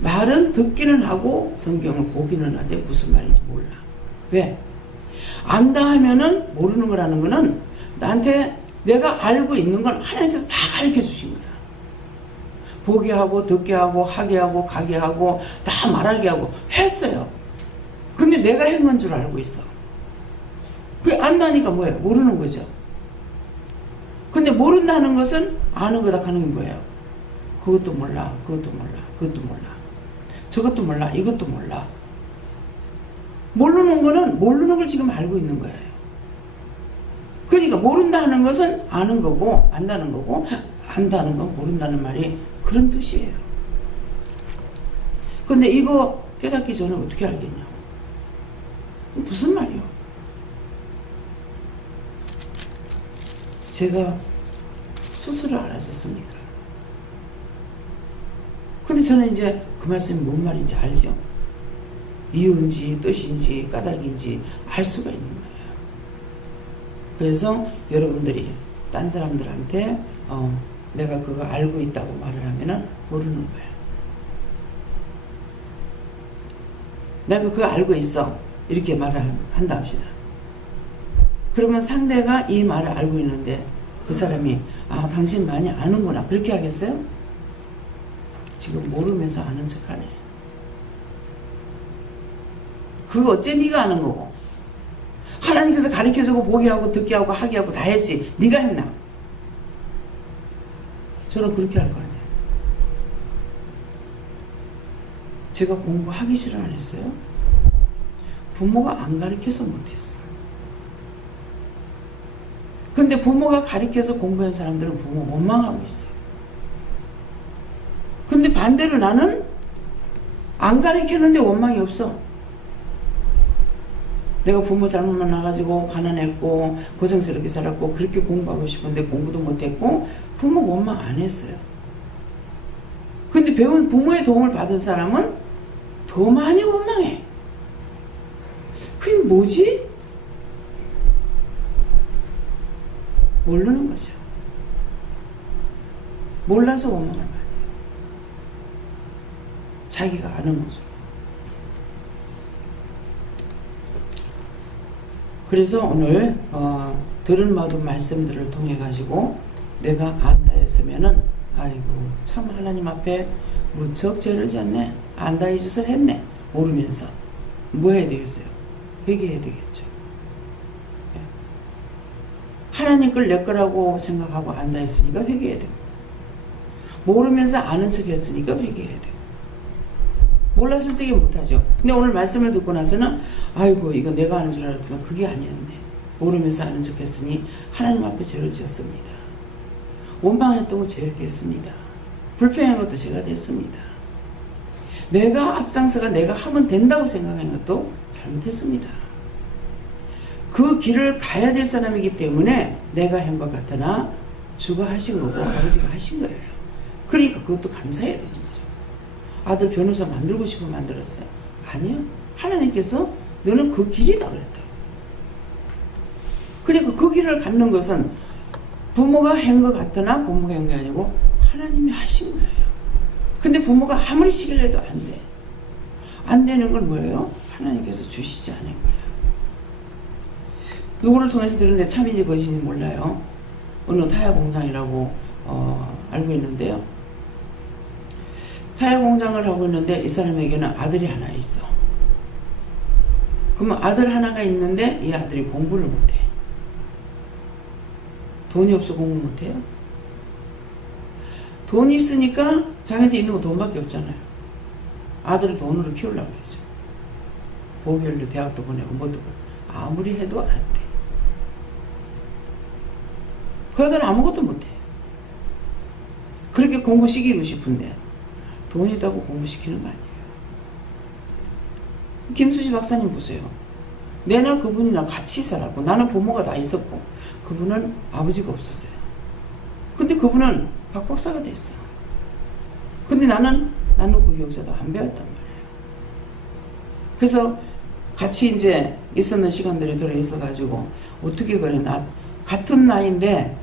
말은 듣기는 하고 성경을 보기는 하는데 무슨 말인지 몰라. 왜? 안다 하면은 모르는 거라는 거는 나한테 내가 알고 있는 건 하나님께서 다 가르쳐 주신 거야. 보게 하고 듣게 하고 하게 하고 가게 하고 다 말하게 하고 했어요. 근데 내가 한 건 줄 알고 있어. 그게 안다니까 뭐예요? 모르는 거죠. 근데 모른다는 것은 아는 거다 하는 게 뭐예요? 그것도 몰라, 그것도 몰라, 그것도 몰라, 저것도 몰라, 이것도 몰라. 모르는 거는 모르는 걸 지금 알고 있는 거예요. 그러니까 모른다는 것은 아는 거고 안다는 거고 안다는 건 모른다는 말이 그런 뜻이에요. 근데 이거 깨닫기 전에 어떻게 알겠냐고. 무슨 말이요? 제가 수술을 안 하셨습니까? 근데 저는 이제 그 말씀이 뭔 말인지 알죠? 이유인지 뜻인지 까닭인지 알 수가 있는 거예요. 그래서 여러분들이 딴 사람들한테 내가 그거 알고 있다고 말을 하면은 모르는 거예요. 내가 그거 알고 있어 이렇게 말을 한다 합시다. 그러면 상대가 이 말을 알고 있는데 그 사람이 당신 많이 아는구나 그렇게 하겠어요? 지금 모르면서 아는 척하네. 그거 어째 네가 아는 거고 하나님께서 가르쳐주고 보게 하고 듣게 하고 하게 하고 다 했지 네가 했나? 저는 그렇게 할 거 아니에요. 제가 공부하기 싫어 안 했어요? 부모가 안 가르쳐서 못했어요. 근데 부모가 가르쳐서 공부한 사람들은 부모 원망하고 있어. 근데 반대로 나는 안 가르쳤는데 원망이 없어. 내가 부모 잘못 만나가지고 가난했고 고생스럽게 살았고 그렇게 공부하고 싶은데 공부도 못했고 부모 원망 안 했어요. 근데 배운 부모의 도움을 받은 사람은 더 많이 원망해. 그게 뭐지? 모르는 거죠. 몰라서 원망을 많이 해요. 자기가 아는 것으로. 그래서 오늘 들은 모든 말씀들을 통해 가지고 내가 안다 했으면은 아이고 참 하나님 앞에 무척 죄를 졌네, 안다 이 짓을 했네, 모르면서 뭐 해야 되겠어요? 회개해야 되겠죠. 하나님 걸 내 거라고 생각하고 안다 했으니까 회개해야 되고, 모르면서 아는 척 했으니까 회개해야 되고, 몰라서 솔직히 못하죠. 근데 오늘 말씀을 듣고 나서는 아이고 이거 내가 아는 줄 알았더니 그게 아니었네, 모르면서 아는 척 했으니 하나님 앞에 죄를 지었습니다. 원망했던 거 제가 됐습니다. 불평한 것도 제가 됐습니다. 내가 앞장서가 내가 하면 된다고 생각하는 것도 잘못했습니다. 그 길을 가야 될 사람이기 때문에 내가 한 것 같으나 주가 하신 거고 아버지가 하신 거예요. 그러니까 그것도 감사해야 되는 거죠. 아들 변호사 만들고 싶어 만들었어요? 아니요. 하나님께서 너는 그 길이다 그랬다. 그러니까 그 길을 갖는 것은 부모가 한 것 같으나 부모가 한 게 아니고 하나님이 하신 거예요. 근데 부모가 아무리 시키려 해도 안 돼. 안 되는 건 뭐예요? 하나님께서 주시지 않은 거예요. 요거를 통해서 들었는데 참인지 거짓인지 몰라요. 어느 타야 공장이라고 알고 있는데요. 타야 공장을 하고 있는데 이 사람에게는 아들이 하나 있어. 그러면 아들 하나가 있는데 이 아들이 공부를 못해. 돈이 없어 공부 못해요? 돈이 있으니까 자기한테 있는 거 돈밖에 없잖아요. 아들을 돈으로 키우려고 그러죠. 보기로 대학도 보내고 뭐도 보내고 아무리 해도 안 돼. 그 아들은 아무것도 못해. 그렇게 공부시키고 싶은데 돈이 있다고 공부시키는 거 아니에요. 김수지 박사님 보세요. 내나 그분이랑 같이 살았고 나는 부모가 다 있었고 그분은 아버지가 없었어요. 근데 그분은 박 박사가 됐어. 근데 나는 그 역사도 안 배웠단 말이에요. 그래서 같이 이제 있었는 시간들이 들어있어가지고 어떻게 그래, 나 같은 나이인데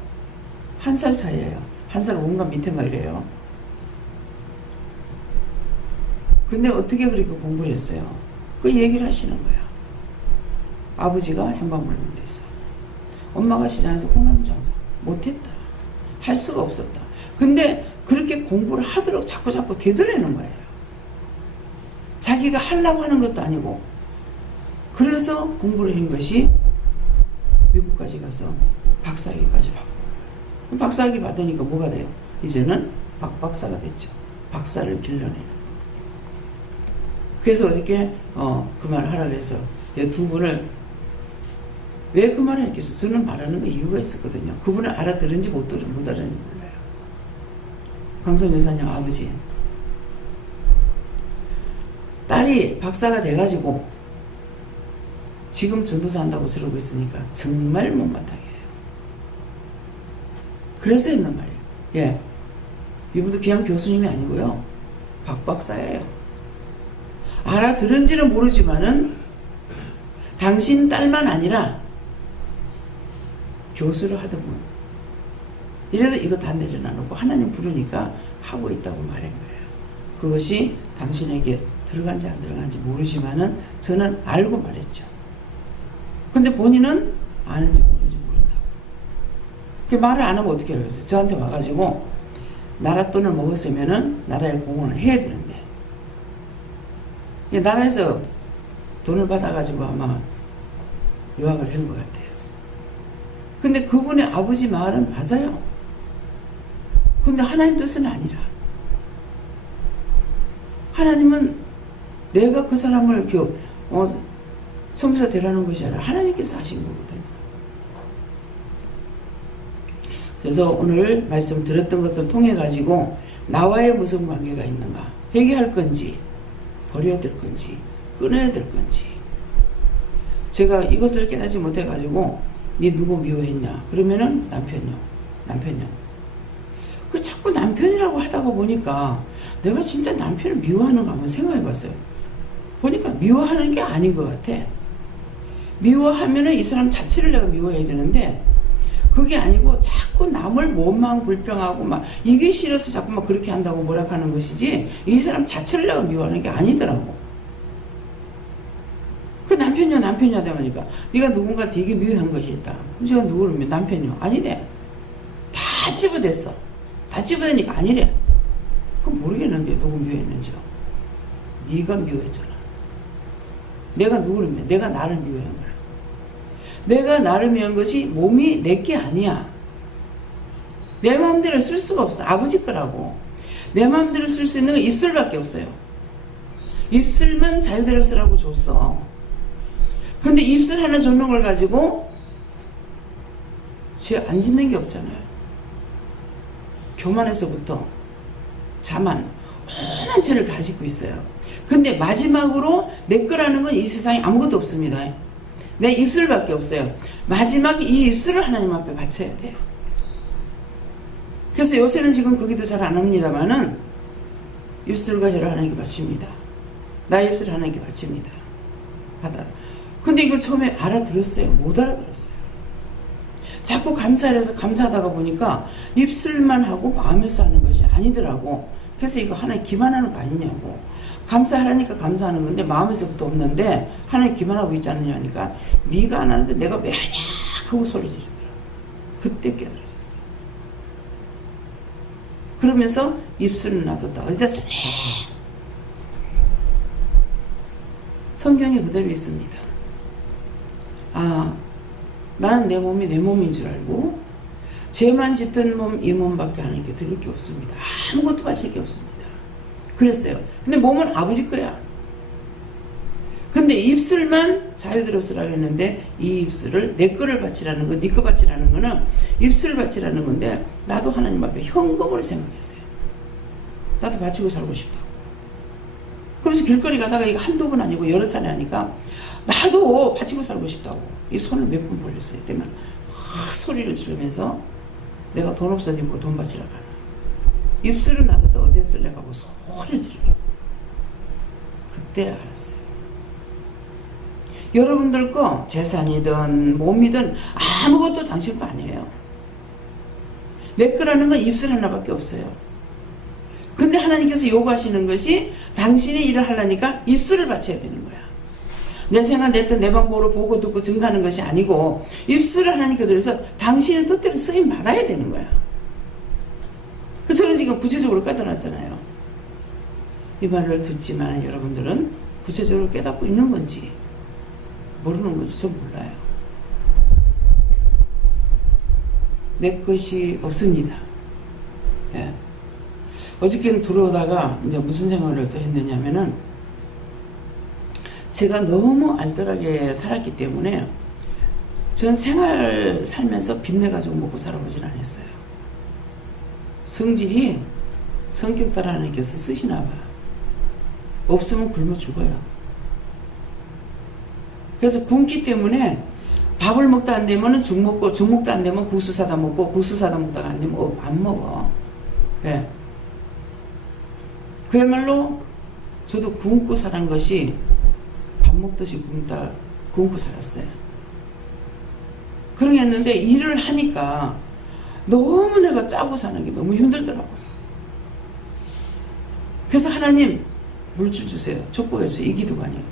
1살 차이예요. 1살 온갖 밑에가 이래요. 근데 어떻게 그렇게 공부를 했어요? 그 얘기를 하시는 거야. 아버지가 현방물면 됐어. 엄마가 시장에서 콩나물 장사 못했다. 할 수가 없었다. 근데 그렇게 공부를 하도록 자꾸 되돌리는 거예요. 자기가 하려고 하는 것도 아니고. 그래서 공부를 한 것이 미국까지 가서 박사학위까지 받고. 박사학위 받으니까 뭐가 돼요? 이제는 박 박사가 됐죠. 박사를 길러내는 거. 그래서 어저께 그 말을 하라 그래서 이 두 분을 왜 그 말을 했겠어? 저는 말하는 거 이유가 있었거든요. 그분은 알아들은지 못 알았는지 몰라요. 강성 여사님 아버지, 딸이 박사가 돼가지고 지금 전도사 한다고 저러고 있으니까 정말 못마땅해요. 그래서 했는 말이에요. 예, 이분도 그냥 교수님이 아니고요, 박 박사예요. 알아들은지는 모르지만은 당신 딸만 아니라 교수를 하더군. 이래도 이거 다 내려놔놓고 하나님 부르니까 하고 있다고 말한 거예요. 그것이 당신에게 들어간지 안 들어간지 모르지만은 저는 알고 말했죠. 근데 본인은 아는지 모르는지 모른다고. 그 말을 안 하면 어떻게 하겠어요? 저한테 와가지고 나라 돈을 먹었으면은 나라에 공헌을 해야 되는데, 나라에서 돈을 받아가지고 아마 유학을 한 것 같아요. 근데 그분의 아버지 말은 맞아요. 근데 하나님 뜻은 아니라, 하나님은 내가 그 사람을 성사 되라는 것이 아니라 하나님께서 하신 거거든요. 그래서 오늘 말씀 들었던 것을 통해 가지고 나와의 무슨 관계가 있는가, 회개할 건지 버려야 될 건지 끊어야 될 건지. 제가 이것을 깨닫지 못해가지고 네 누구 미워했냐 그러면은 남편요. 그 자꾸 남편이라고 하다가 보니까 내가 진짜 남편을 미워하는가 한번 생각해봤어요. 보니까 미워하는 게 아닌 것 같아. 미워하면은 이 사람 자체를 내가 미워해야 되는데 그게 아니고 자꾸 남을 못망 불평하고 막 이게 싫어서 자꾸 막 그렇게 한다고 뭐라 하는 것이지 이 사람 자체를 내가 미워하는 게 아니더라고. 그 남편이야 하다 보니까 네가 누군가 되게 미워한 것이 있다. 그럼 제가 누구를 미워? 남편이요. 아니래. 다 집어댔어. 다 집어대니까 아니래. 그럼 모르겠는데 누구 미워했는지요. 네가 미워했잖아. 내가 누구를 미워? 내가 나를 미워한 거야. 내가 나를 미워한 것이 몸이 내게 아니야. 내 마음대로 쓸 수가 없어. 아버지 거라고. 내 마음대로 쓸 수 있는 건 입술밖에 없어요. 입술만 자유대로 쓰라고 줬어. 근데 입술 하나 줬는 걸 가지고 죄 안 짓는 게 없잖아요. 교만에서부터 자만 뻔한 죄를 다 짓고 있어요. 근데 마지막으로 내 거라는 건 이 세상에 아무것도 없습니다. 내 입술밖에 없어요. 마지막 이 입술을 하나님 앞에 바쳐야 돼요. 그래서 요새는 지금 거기도 잘 안 합니다만은 입술과 혀를 하나님께 바칩니다. 나의 입술을 하나님께 바칩니다. 받아라. 근데 이걸 처음에 알아들었어요. 못 알아들었어요. 자꾸 감사를 해서 감사하다가 보니까 입술만 하고 마음에서 하는 것이 아니더라고. 그래서 이거 하나님 기만하는 거 아니냐고. 감사하라니까 감사하는 건데 마음에서부터 없는데 하나님 기만하고 있지 않느냐니까 네가 안 하는데 내가 왜 하냐 하고 소리 지르더라고. 그때 깨달았었어요. 그러면서 입술은 놔뒀다. 어디다 쓰래? 성경에 그대로 있습니다. 아, 나는 내 몸이 내 몸인 줄 알고 죄만 짓던 몸 이 몸밖에 하나님께 드릴 게 없습니다. 아무것도 바칠 게 없습니다. 그랬어요. 근데 몸은 아버지 거야. 근데 입술만 자유대로 쓰라고 했는데 이 입술을 내 거를 바치라는 거, 네 거 바치라는 거는 입술을 바치라는 건데 나도 하나님 앞에 현금으로 생각했어요. 나도 바치고 살고 싶다고. 그러면서 길거리 가다가 이거 한두 번 아니고 여러 차례 하니까 나도 바치고 살고 싶다고. 이 손을 몇 번 벌렸어요. 때문에 소리를 지르면서 내가 돈 없어도 뭐 돈 바치라고 하나. 입술은 나도 또 어디에 쓸려고 하고 소리를 지르고. 그때 알았어요. 여러분들 거 재산이든 몸이든 아무것도 당신 거 아니에요. 내 거라는 건 입술 하나밖에 없어요. 근데 하나님께서 요구하시는 것이 당신이 일을 하려니까 입술을 바쳐야 되는 거야. 내 생각 냈던 내 방법으로 보고 듣고 증가하는 것이 아니고 입술을 하나님께 들여서 당신의 뜻대로 쓰임 받아야 되는 거야. 저는 지금 구체적으로 깨달았잖아요. 이 말을 듣지만 여러분들은 구체적으로 깨닫고 있는 건지 모르는 건지 전 몰라요. 내 것이 없습니다. 예. 어저께는 들어오다가 이제 무슨 생각을 또 했느냐면은 제가 너무 알뜰하게 살았기 때문에 전 생활 살면서 빚내가지고 먹고 살아보진 않았어요. 성질이 성격 따라 하나님께서 쓰시나 봐. 없으면 굶어 죽어요. 그래서 굶기 때문에 밥을 먹다 안 되면 죽 먹고 죽 먹다 안 되면 국수 사다 먹고 국수 사다 먹다가 안 되면 안 먹어. 네. 그야말로 저도 굶고 살은 것이 밥 먹듯이 굶고 살았어요. 그러겠는데 일을 하니까 너무 내가 짜고 사는 게 너무 힘들더라고요. 그래서 하나님 물줄 주세요. 축복해 주세요. 이 기도가 아니에요.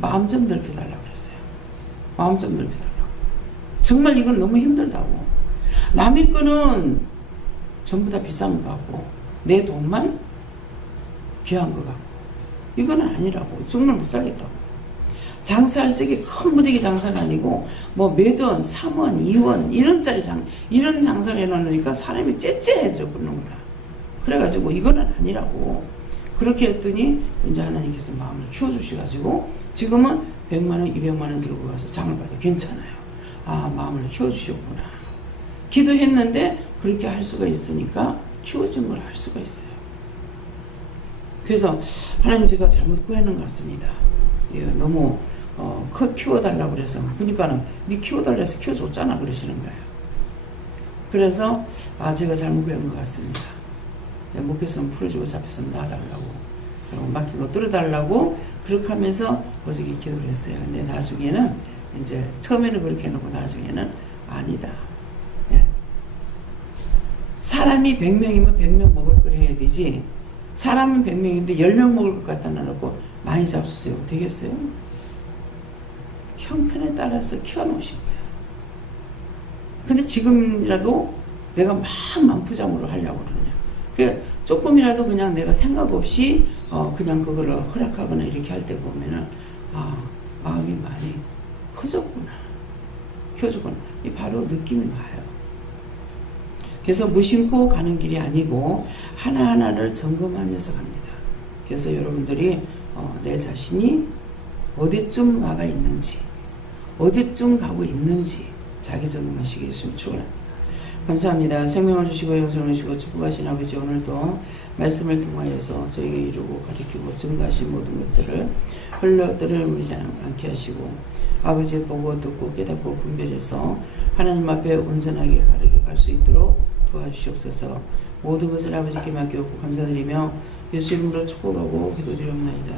마음 좀 넓혀달라고 그랬어요. 마음 좀 넓혀달라고. 정말 이건 너무 힘들다고. 남의 거는 전부 다 비싼 거 같고 내 돈만 귀한 거 같고 이거는 아니라고. 정말 못 살겠다고. 장사할 적에 큰 무대기 장사가 아니고 뭐 매던 3원, 2원 이런 장사를 해놓으니까 사람이 째째해져 버리는 거야. 그래가지고 이거는 아니라고. 그렇게 했더니 이제 하나님께서 마음을 키워주셔가지고 지금은 100만원, 200만원 들고 가서 장을 봐도 괜찮아요. 아, 마음을 키워주셨구나. 기도했는데 그렇게 할 수가 있으니까 키워진 걸 할 수가 있어요. 그래서 하나님 제가 잘못 구하는 것 같습니다. 예, 너무 키워달라고 그래서 그러니까는 네 키워달라 해서 키워줬잖아 그러시는 거예요. 그래서 제가 잘못 구한 것 같습니다. 예, 목회성 풀어주고 잡혀서 놔달라고 그리고 맡긴 거 뚫어달라고 그렇게 하면서 어저께 기도를 했어요. 근데 나중에는 이제 처음에는 그렇게 해놓고 나중에는 아니다. 예. 사람이 100명이면 100명 먹을 걸 해야 되지 사람은 100명인데 10명 먹을 것 갖다 놔놓고 많이 잡수세요. 되겠어요? 형편에 따라서 키워놓으신 거예요. 근데 지금이라도 내가 막 만푸장으로 하려고 그러냐. 그러니까 조금이라도 그냥 내가 생각 없이 그냥 그거를 허락하거나 이렇게 할 때 보면은 마음이 많이 커졌구나. 켜졌구나. 이 바로 느낌이 와요. 그래서 무심코 가는 길이 아니고 하나하나를 점검하면서 갑니다. 그래서 여러분들이 내 자신이 어디쯤 와가 있는지 어디쯤 가고 있는지 자기 점검하시기 축원합니다. 감사합니다. 생명을 주시고 영생을 주시고 축복하신 아버지 오늘도 말씀을 통하여서 저에게 이루고 가르치고 증거하신 모든 것들을 흘러들으지 않게 하시고 아버지의 보고 듣고 깨닫고 분별해서 하나님 앞에 온전하게 바르게 갈 수 있도록 도와주시옵소서. 모든 것을 아버지께 맡겨놓고 감사드리며 예수 이름으로 축복하고 기도드리옵나이다.